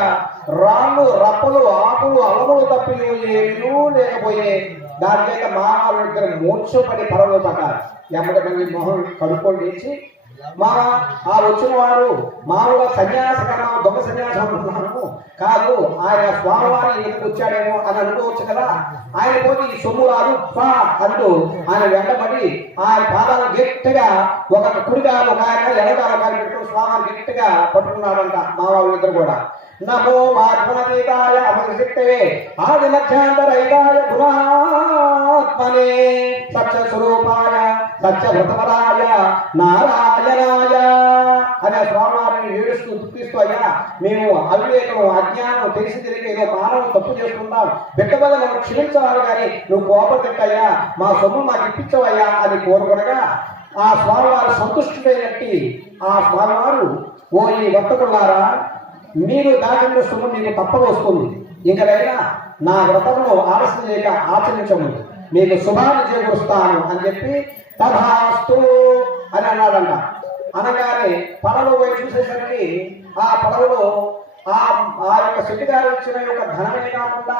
రాళ్ళు రప్పలు ఆకులు అలములు తప్పి ఏమీ లేకపోయే దాని చేత మామూలు ఇద్దరు మూర్చపడి పడవలు పడ్డారు. ఎమ్మడి మొహం కడుక్కొని లేచి మా ఆ వచ్చిన వాడు మామూలుగా సన్యాసకరణ దొంగ సన్యాసం అనుకున్నాను కాదు, ఆయన స్వామివారి ఎందుకు వచ్చాడేమో అని అనుకోవచ్చు కదా. ఆయన పోతే ఈ సొమ్ము రాదు అంటూ ఆయన వెంటబడి ఆయన పాదాలు గట్టిగా ఒక కుడికాలు ఒక ఆయన ఎడగాలు ఒక ఆయన పెట్టుకుని స్వామిని గట్టిగా పట్టుకున్నాడంట మా వాళ్ళు ఇద్దరు కూడా. నమో ఆత్మనీతాయ అమరశక్తే ఆది మధ్యాంతరైతాయ గుణాత్మనే సత్య స్వరూపాయ సత్య వ్రతపరాయ నారాయణాయ అనే స్వామివారిని ఏడుస్తూ దుఃఖిస్తూ, అయ్యా మేము అవివేకం అజ్ఞానం తెలిసి తెలియక ఏదో మానవం తప్పు చేసుకుంటాం, బిడ్డబల్ల మనం క్షమించాలి కానీ నువ్వు కోపపెట్టయ్యా మా సొమ్ము మాకు ఇప్పించవయ్యా అని కోరుకొనగా ఆ స్వామివారు సంతుష్టుడైనట్టి ఆ స్వామివారు, ఓ ఈ వర్తకులారా మీరు దాచిన సొమ్ము మీకు తప్పక వస్తుంది, ఇంకనైనా నా వ్రతమును ఆలస్యం చేయక ఆచరించము, మీకు శుభాన్ని చేకూరుస్తాను అని చెప్పి తథాస్తు అని అన్నాడంట. అనగానే పడవలో పోయి చూసేసరికి ఆ పడవలో ఆ యొక్క శెట్టిగారు ఇచ్చిన యొక్క ధనమే కాకుండా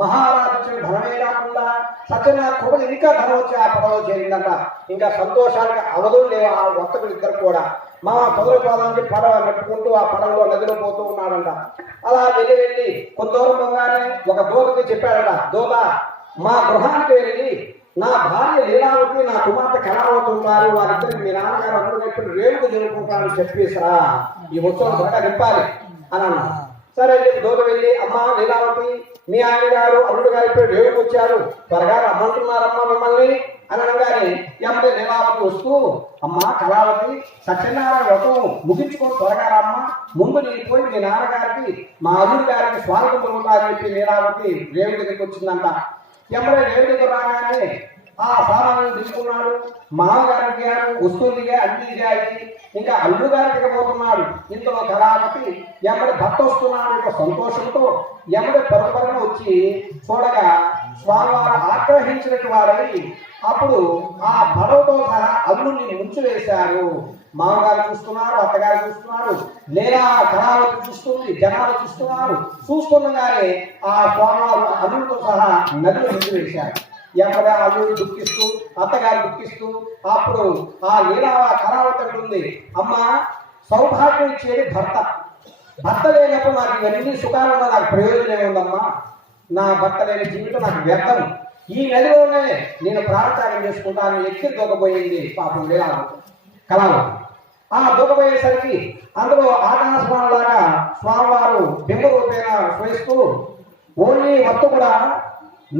మహారాజు ఇచ్చిన ధనమే కాకుండా సత్యనారాయణ కృపలు ఇంకా ధనం వచ్చి ఆ పడవలో చేరిందంట. ఇంకా సంతోషానికి అవధులు లేవు ఆ వర్తకులు ఇద్దరు కూడా. మా పొదలపోదానికి పడవ నట్టుకుంటూ ఆ పడవలో నదిలో పోతూ ఉన్నాడంట. అలా వెళ్ళి కొంత దూరం పోగానే ఒక దూతకి చెప్పాడట, దూత మా గృహానికి వెళ్ళి నా భార్య లీలావతి నా కుమార్తె కళావతి ఉన్నారు, వారిద్దరికి మీ నాన్నగారు అందరూ చెప్పి రేవుకు జరుపుకుంటారని చెప్పేసరా ఈ ఉత్సవం త్వరగా నింపాలి అని అన్నా. సరే దూత వెళ్ళి అమ్మా లీలావతి మీ ఆయన గారు అల్లుడు గారు ఇప్పుడు రేవుకు వచ్చారు, త్వరగా రమ్మంటున్నారమ్మా మిమ్మల్ని అని అనగానే ఎమ్మటే లీలావతి వస్తూ, అమ్మా కళావతి సత్యనారాయణ వ్రతం ముగించుకొని త్వరగా రమ్మ, ముందు నేను పోయి మీ నాన్నగారికి మా అల్లుడు గారికి స్వాగతం పొందుతారని చెప్పి లీలావతి రేవు దగ్గరికి వచ్చిందంట. ఎమ్మడే రేవు దగ్గర రాగానే ఆ సామాన్లు తీసుకున్నాడు, మామగారికి వస్తుంది అన్ని దిగాయి, ఇంకా అల్లు గారికి దిగబోతున్నాడు. ఇంతలో కళావతి ఎమ్మడి భర్త వస్తున్నాడు యొక్క సంతోషంతో ఎమ్మడి పరపరన వచ్చి చూడగా స్వామివారు ఆగ్రహించినట్టు వారై అప్పుడు ఆ పడవతో సహా అల్లుని ముంచు వేశారు. మామగారు చూస్తున్నారు, అత్తగారు చూస్తున్నారు, లేదా కళావతి చూస్తుంది, జనాలు చూస్తున్నారు. చూస్తుండగానే ఆ స్వామివారు అల్లుడితో సహా నదిలో ముంచు వేశారు. ఎక్కడ అల్లుడు దుఃఖిస్తూ అత్తగారు దుఃఖిస్తూ అప్పుడు ఆ లీలా కళావతి ఉంది, అమ్మ సౌభాగ్యం ఇచ్చేది భర్త, భర్త లేనప్పుడు నాకు ఇవన్నీ సుఖాలున్నా నాకు ప్రయోజనం ఉందమ్మా, నా భర్త లేని జీవితం నాకు వ్యర్థం, ఈ నదిలోనే నేను ప్రాణత్యాగం చేసుకుంటాను ఎక్కి దూకపోయింది పాపం లీలావతి కళావతి. ఆ దూకపోయేసరికి అందులో ఆకాశవాణిలాగా స్వామివారు బింబ రూపేణ స్వయిస్తూ, ఓన్లీ వత్తు కూడా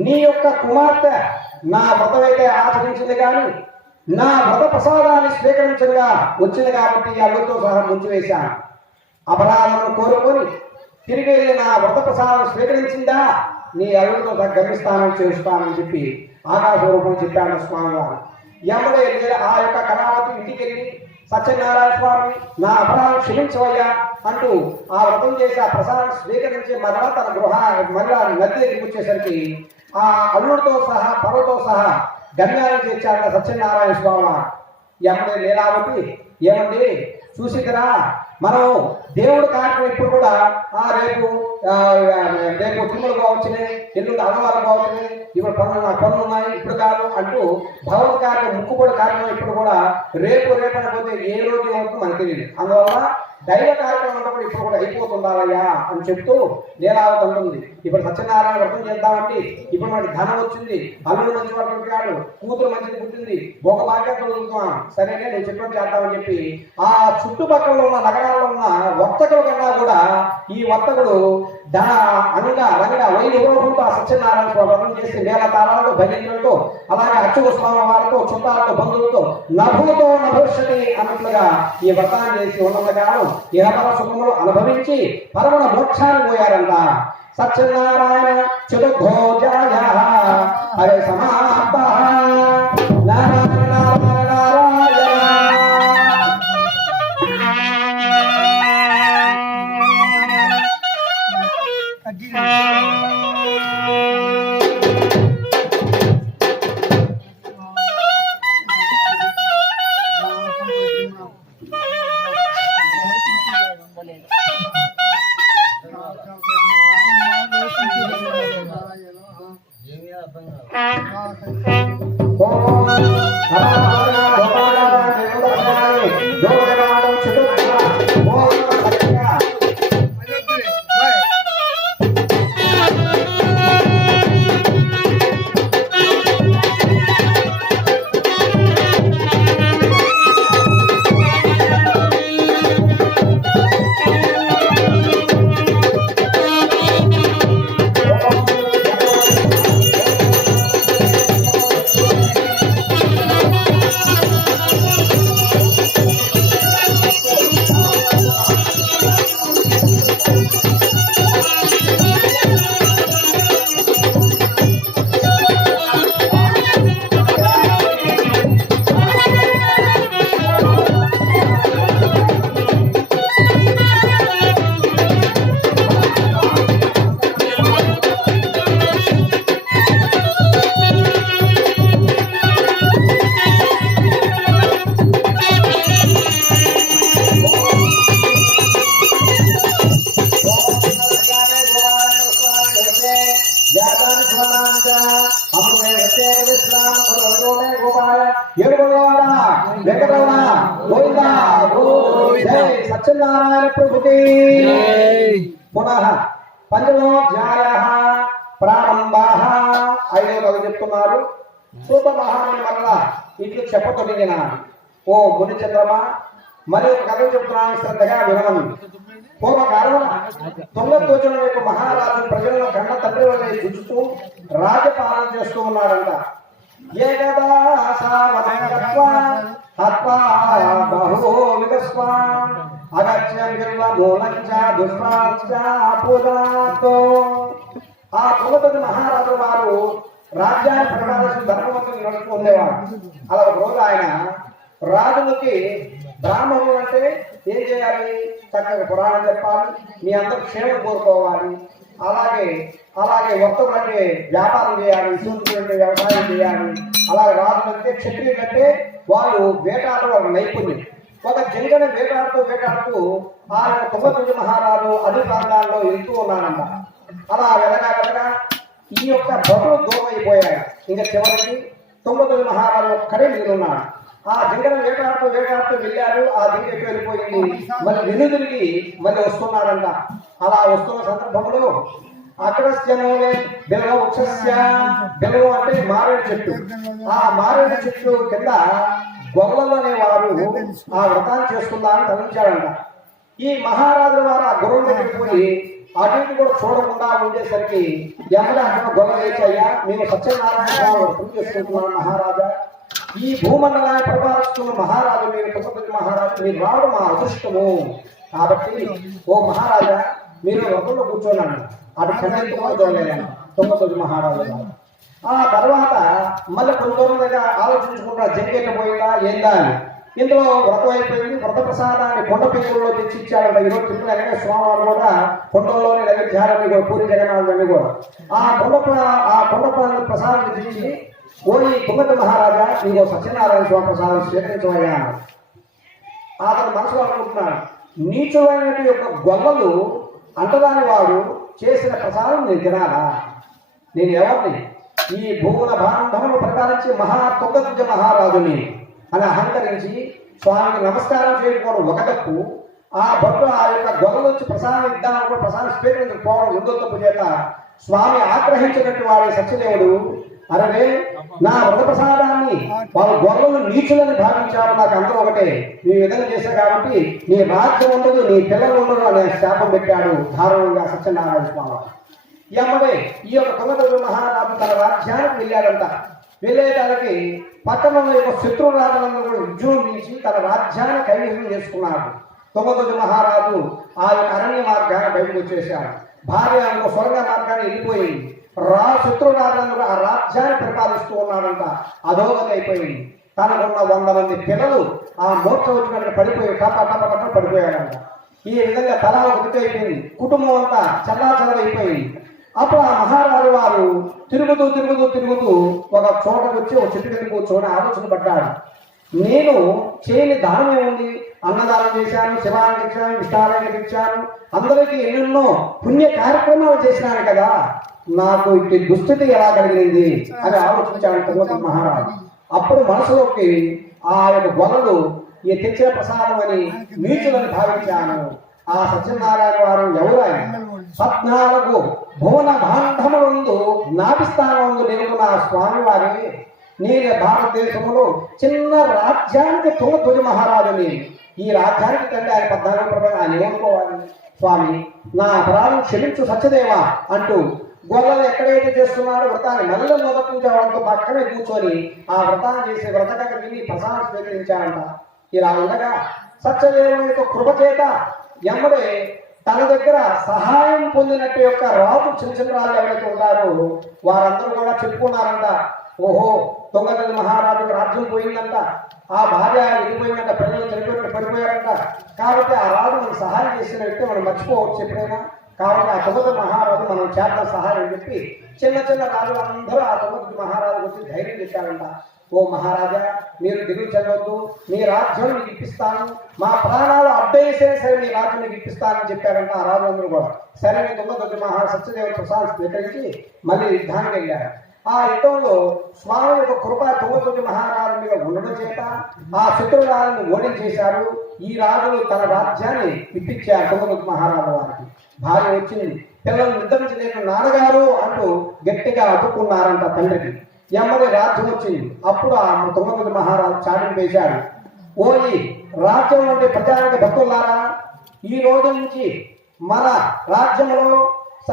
నీ యొక్క కుమార్తె నా వ్రతమైతే ఆచరించింది కానీ నా వ్రత ప్రసాదాన్ని స్వీకరించగా వచ్చింది కాబట్టి అల్లుతో సహా ముంచివేశాను, అపరాధం కోరుకొని తిరిగి వెళ్ళి నా వ్రత ప్రసాదం స్వీకరించిందా నీ అల్లుడితో గమ్యస్థానం చేస్తానని చెప్పి ఆకాశ రూపం చెప్పాడు స్వామివారు. ఎమ్మడే ఆ యొక్క కళావతి ఇంటికి వెళ్ళి సత్యనారాయణ స్వామి నా అపరాధం క్షమించవయ్యా అంటూ ఆ వ్రతం చేసి ఆ ప్రసాదం స్వీకరించి మరలా తన మరలా నది దగ్గరికి వచ్చేసరికి ఆ అల్లుడితో సహా పడవతో సహా గమ్యాన్ని చేర్చాడ సత్యనారాయణ స్వామి. ఎమ్మడే లీలావతి ఏమండి చూసికరా, మనం దేవుడు కార్యక్రమం ఇప్పుడు కూడా రేపు తిరుమల కావచ్చునే, ఎల్లుండి అన్నవారు కావచ్చునే, ఇప్పుడు పనులు ఉన్నాయి ఇప్పుడు కాదు అంటూ భగవత్ కార్యం ముక్కుబడి కార్యక్రమం ఇప్పుడు కూడా రేపు అనకపోతే ఏ రోజు ఏమవుతుందో మనకు తెలియదు. అందువల్ల దైవ కార్యక్రమం ఉన్నప్పుడు ఇప్పుడు కూడా అయిపోతుండాలయ్యా అని చెప్తూ లీలావతి అంటుంది, ఇప్పుడు సత్యనారాయణ వ్రతం చేద్దామండి, ఇప్పుడు మనకి ధనం వచ్చింది, అల్లుడు మంచి వాడు పుట్టాడు, కూతురు మంచిది పుట్టింది, ఒక బాధ్యత వదులుతున్నాం, సరేనే నేను చెప్పడం చేద్దామని చెప్పి ఆ చుట్టుపక్కల ఉన్న నగరాల్లో ఉన్న వర్తకుల కన్నా కూడా ఈ వర్తకుడు రంగ వైభవంతో ఆ సత్యనారాయణ స్వామి వ్రతం చేసి వేల తాళాలతో భజనలతో అలాగే అచ్చుక స్వామి వారితో చుట్టాలతో బంధువులతో నభుతో నభవిష్యతి అన్నట్లుగా ఈ వ్రతాన్ని చేసి ఉన్నంతకాలం ఇహపర సుఖములు అనుభవించి పరమణ మోక్షాన్ని పోయారంట. సత్యనారాయణ చతుర్భోజాయ హరే సమాప్త నారాయణ నారాయణ ఏడుకొండలవాడ వెంకటరమణ గోవింద జై సత్యనారాయణ ప్రభుకి. పునః పంచమోధ్యాయః ప్రారంభః. 5వ కవి చెప్తున్నారు. సూత మహాముని మరలా ఇట్లు చెప్పతొడిగిన ఓ ముని చంద్రమ, మరి ఒక కథ చెప్తున్నాను, శ్రద్ధగా వినమని. పూర్వకాలమున తుంగధ్వజుల యొక్క మహారాజు ప్రజలను కన్న తండ్రి వల్లే చూచుతూ రాజపాలన చేస్తూ ఉన్నాడంట. ఏకదా బహో విగస్వాన్ అగత్య మూలంచ దుష్ప్రాచ పూజనాతో. ఆ తుంగధ్వజ మహారాజు వారు రాజ్యాన్ని పరిపాలించి ధర్మవంతులు నడుస్తూ ఉండేవాడు. అలా ఒక రోజు ఆయన రాజులకి బ్రాహ్మణులు అంటే ఏం చేయాలి, చక్కగా పురాణం చెప్పాలి, మీ అందరూ క్షేమం కోరుకోవాలి. అలాగే వర్తకులు అంటే వ్యాపారం చేయాలి, సూర్యుడు అంటే వ్యవసాయం చేయాలి. అలాగే రాజులు అంటే క్షత్రియులు అంటే వాళ్ళు వేటాడటం వాళ్ళ నైపుణ్యం. ఒక జంగన వేటాడుతూ ఆ యొక్క తుంగధ్వజ మహారాజు అన్ని ప్రాంతాల్లో వెళ్తూ ఉన్నాడంట. అలా వెళ్ళగా ఈ యొక్క భటులు దూరం అయిపోయాడు. ఇంకా చివరికి తుంగధ్వజ మహారాజు ఒక్కడే మిగిలిన్నాడు. ఆ జింకను వేటాడుతూ వెళ్ళారు. ఆ జింక ఎక్కడ వెళ్ళిపోయింది, మళ్ళీ వెనుదిరిగి మళ్ళీ వస్తున్నాడంట. అలా వస్తున్న సందర్భంలో అగ్రస్యనోలే బిల్వ వృక్షస్య, బిల్వ అంటే మారేడు చెట్టు. ఆ మారేడు చెట్టు కింద గొల్లలు అనేవారు ఆ వ్రతాన్ని చేసుకుందామని తలంచాడంట. ఈ మహారాజు వారు ఆ గుర్రం దగ్గరికి పోయి అటు కూడా చూడకుండా ఉండేసరికి ఎక్కడ అక్కడ గొల్ల లేచయ్యా, మేము సత్యనారాయణ వ్రతం చేసుకుంటున్నాం మహారాజా, ఈ భూమండలాన్ని పరిపాలిస్తున్న మహారాజు మీరు తుంగధ్వజ మహారాజు, మీరు రావడం మా అదృష్టము. కాబట్టి ఓ మహారాజా మీరు వ్రతంలో కూర్చోన్నాను. అటు క్షణించుకోలేను తుంగధ్వజ మహారాజు. ఆ తర్వాత మళ్ళీ కొంత దూరంగా ఆలోచించుకుంటా జంకెట్ట పోయిందా ఏందా అని. ఇందులో వ్రతం అయిపోయింది. వ్రత ప్రసాదాన్ని కొండ పెంకుల్లో తెచ్చి ఇచ్చారంట. ఈరోజు తిరుగులనే స్వామివారు కూడా కొండల్లోనే నైవేద్యాలని కూడా పూరి జగన్నాథుని కూడా ఆ కొండ ప్రసాదం తెచ్చి ఓ ఈ తుంగధ్వజ మహారాజా నీకు సత్యనారాయణ స్వామి ప్రసాదం స్వీకరించవయ్యా. అతను మనసులో అనుకుంటున్నాడు, నీచువైన యొక్క గొల్లలు అంటదాని వాడు చేసిన ప్రసాదం నేను తినాలా? నేను ఎవరిని? ఈ భూముల బాంధములు ప్రకారించి తుంగధ్వజ మహారాజుని అని అహంకరించి స్వామికి నమస్కారం చేయకపోవడం ఒక తప్పు. ఆ భక్తులు ఆ యొక్క గొల్లల నుంచి ప్రసాదం ఇద్దామని ప్రసాదం స్వీకరించకపోవడం రెండో తప్పు చేత స్వామి ఆగ్రహించినట్టు వాడి సత్యదేవుడు, అరే నా వ్రత ప్రసాదాన్ని వాళ్ళ గొర్రెలు నీచులని భావించారు, నాకు అందరూ ఒకటే, నీ విధంగా చేశారు కాబట్టి నీ రాజ్యం ఉండదు, నీ పిల్లలు ఉండదు అనే శాపం పెట్టాడు దారుణంగా సత్యనారాయణ స్వామి. ఎమ్మడే ఈ యొక్క తుంగధ్వజ మహారాజు తన రాజ్యానికి వెళ్ళాడంట. వెళ్ళేదానికి పట్టణంలో యొక్క శత్రురాజులందరూ కూడా విజృంభించి తన రాజ్యాన్ని కైవసం చేసుకున్నాడు. తుంగధ్వజ మహారాజు ఆ యొక్క అరణ్య మార్గాన్ని బయటకు వచ్చేసాడు. భార్య స్వర్గ మార్గాన్ని వెళ్ళిపోయింది. శత్రురాజులందరూ ఆ రాజ్యాన్ని పరిపాలిస్తూ ఉన్నాడంట. అధోగతి అయిపోయింది. తనకున్న 100 మంది పిల్లలు ఆ మూర్ఛ వచ్చినట్టు పడిపోయి టప పడిపోయాడంట. ఈ విధంగా తల ఒకటి అయిపోయింది. కుటుంబం అంతా చల్లాచల్లైపోయింది. అప్పుడు ఆ మహారాజు వారు తిరుగుతూ ఒక చోటకు వచ్చి ఒక చెట్టు కింద కూర్చొని ఆలోచన పడ్డాడు. నేను చేయని దానం ఏముంది? అన్నదానం చేశాను, శివాలయం ఇచ్చాను, ఇష్టాలయానికి ఇచ్చాను, అందరికీ ఎన్నెన్నో పుణ్య కార్యక్రమాలు చేసినాను కదా, నాకు ఇటు దుస్థితి ఎలా కలిగింది అని ఆలోచించాడు తుంగధ్వజ మహారాజు. అప్పుడు మనసులోకి ఆ యొక్క గొల్లలు ఈ తెచ్చిన ప్రసాదం అని నీచులని భావించాను. ఆ సత్యనారాయణ వారు ఎవరు? ఆయన 14 భువన బాంధములందు నాభిస్థానంలో నిలుగున్న స్వామి వారి, నేను భారతదేశంలో చిన్న రాజ్యానికి తుంగధ్వజ మహారాజుని, ఈ రాజ్యానికి కంటే ఆయన 14 ప్రభావం ఆయన ఏమనుకోవాలి? స్వామి నా అపరాధం క్షమించు సత్యదేవా అంటూ గొల్లలు ఎక్కడైతే చేస్తున్నాడో వ్రతాన్ని మళ్ళీ మొదటి నుంచి వాళ్ళతో పక్కనే కూర్చొని ఆ వ్రతాన్ని చేసి వ్రతకథ విని ప్రసాదం స్వీకరించారంట. ఇలా ఉండగా సత్యదేవుని యొక్క కృపచేత ఎమ్మడే తన దగ్గర సహాయం పొందినట్టు యొక్క రాజు చిన్న రాజు ఎవరైతే ఉంటారో వారందరూ కూడా చెప్పుకున్నారంట, ఓహో తుంగధ్వజ మహారాజుకు రాజ్యం పోయిందంట, ఆ భార్య వెళ్ళిపోయిందంట, పిల్లలు చనిపోయినట్టు పడిపోయారంట, కాబట్టి ఆ రాజు మనకు సహాయం చేసిన వ్యక్తి మనం మర్చిపోవచ్చు ఎప్పుడైనా. కాబట్టి ఆ తుంగధ్వజ మహారాజు మనం చేద్దాం సహాయం అని చెప్పి చిన్న రాజులందరూ ఆ తుంగధ్వజ మహారాజు వచ్చి ధైర్యం చేశారంట. ఓ మహారాజా మీరు దిగులు చెందవద్దు, మీ రాజ్యం మీకు ఇప్పిస్తాను, మా ప్రాణాలు అడ్డేసే సరే మీ రాజ్యం మీకు ఇప్పిస్తానని చెప్పారంట ఆ రాజులందరూ కూడా. సరే తుంగధ్వజ మహారాజు సత్యదేవుని ప్రసాదం స్వీకరించి మళ్ళీ యుద్ధానికి వెళ్ళారు. ఆ యుద్ధంలో స్వామి యొక్క కృప తుంగతుర్తి మహారాజు మీద ఉండడం చేత ఆ శత్రురాజును ఓడించేశారు. ఈ రాజులు తన రాజ్యాన్ని ఇప్పించారు తుంగతుర్తి మహారాజు వారికి. భార్య వచ్చింది, పిల్లలు నిద్రించలేక నాన్నగారు అంటూ గట్టిగా అతుక్కున్నారంట తండ్రికి. ఎమ్మడి రాజ్యం వచ్చింది. అప్పుడు ఆ తుంగతుర్తి మహారాజు చాటింపు వేశాడు, ఓయి రాజ్యం అంటే ప్రజానికి భక్తులారా, ఈ రోజు నుంచి మన రాజ్యంలో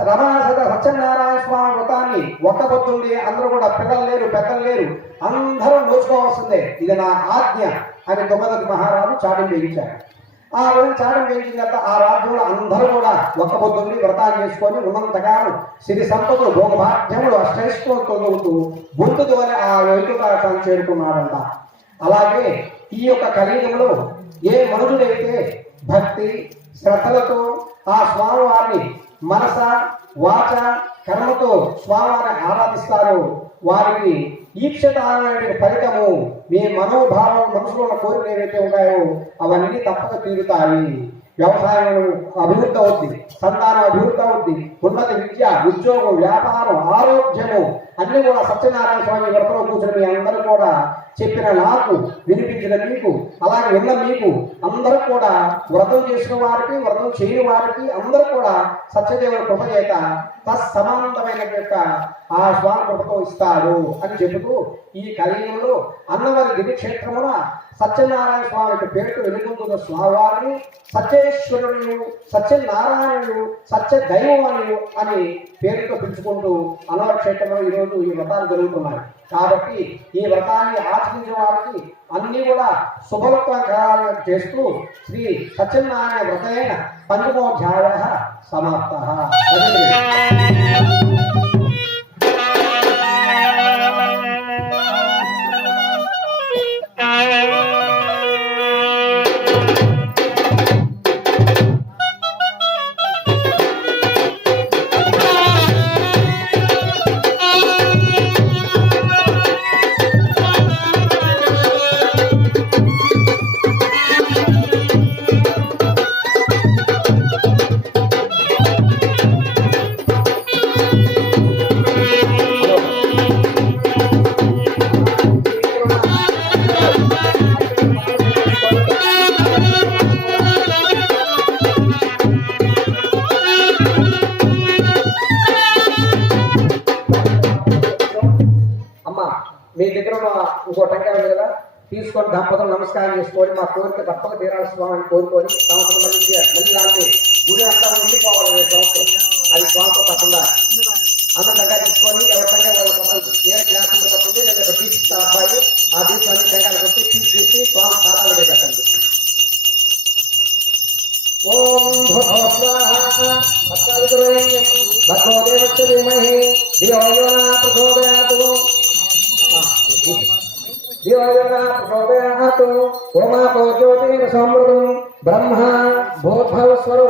రమాసద సత్యనారాయణ స్వామి వ్రతాన్ని ఒక్కబొత్తుంది. అందరూ కూడా పిల్లలు లేరు, పెద్దలు లేరు, అందరూ నోచుకోవాల్సిందే, ఇది నా ఆజ్ఞ అని తుంగతుర్తి మహారాజు చాటింపు వేయించాడు. ఆ రోజు చాటింపు వేయించిన తర్వాత ఆ రాజ్యంలో అందరూ కూడా ఒక్కబొత్తుంది వ్రతాన్ని చేసుకొని ఉన్నంతకాలం సిరి సంపదలు భోగభాగ్యములు అష్టైశ్వర్యంతో తొలుగుతూ గుంటు ద్వారా ఆ వైకుంఠాన్ని చేరుకున్నాడంట. అలాగే ఈ యొక్క కలియుగంలో ఏ మనుషుడైతే భక్తి శ్రద్ధలతో ఆ స్వామివారిని మనస వాచ కర్మతో స్వామివారిని ఆరాధిస్తారో వారికి ఈక్షతామైన ఫలితము మీ మనోభావం మనసులో ఉన్న కోరికలు ఏవైతే ఉంటాయో అవన్నీ తప్పక తీరుతాయి. వ్యవసాయం అభివృద్ధి అవుద్ది, సంతానం అభివృద్ధి అవుద్ది, ఉన్నత విద్య, ఉద్యోగం, వ్యాపారం, ఆరోగ్యము అన్ని కూడా సత్యనారాయణ స్వామి వ్రతంలో కూర్చొని మీ అందరూ కూడా చెప్పిన నాకు వినిపించిన మీకు అలాగే విన్న మీకు అందరూ కూడా వ్రతం చేసిన వారికి వ్రతం చేయని వారికి అందరూ కూడా సత్యదేవుని కృప చేత తత్సమానంతమైన యొక్క ఆ స్వామి కృపతో ఇస్తారు అని చెబుతూ ఈ కలియుగంలో అన్నవారి దివ్యక్షేత్రమున సత్యనారాయణ స్వామి యొక్క పేరుతో వెలుగుతున్న స్వామివారిని సత్యేశ్వరుడు, సత్యనారాయణుడు, సత్య దైవమణుడు అని పేరుతో పిలుచుకుంటూ అన్నవారి క్షేత్రంలో ఈరోజు ఈ వ్రతాలు జరుగుతున్నాయి. కాబట్టి ఈ వ్రతాన్ని ఆచరించిన వారికి అన్ని కూడా శుభలత్వం చేస్తూ శ్రీ సత్యనారాయణ వ్రతైన పంచమోధ్యాయ సమాప్త. మీ దగ్గర ఇంకో టెంకాయ ఉంది కదా, తీసుకొని దంపతులు నమస్కారం చేసుకొని మా కోరిక తప్పక తీరాల్సి స్వామిని కోరుకొని సంవత్సరం మళ్ళీ లాంటి గుడి అంతా ఉండిపోవాలి రేపు సంవత్సరం. అది స్వామితో తప్పకుండా అంత టెంకాయ తీసుకొని ఎవరి టెంకాయ వాళ్ళ కోసం ఏ గ్లాస్ ఉంటే పట్టుంది, లేదా ఒక తీసి అబ్బాయి ఆ తీసి అన్ని టెంకాయలు కొట్టి తీసి స్వామి పాదాలు పెట్టండి. ఓం భగవదేవస్య ధీమహి ధియో యో న ప్రచోదయాత్ ప్రచోదయాత్ ఓమాపో జ్యోతిర్ సమృతం బ్రహ్మ భూద్భవస్వరో.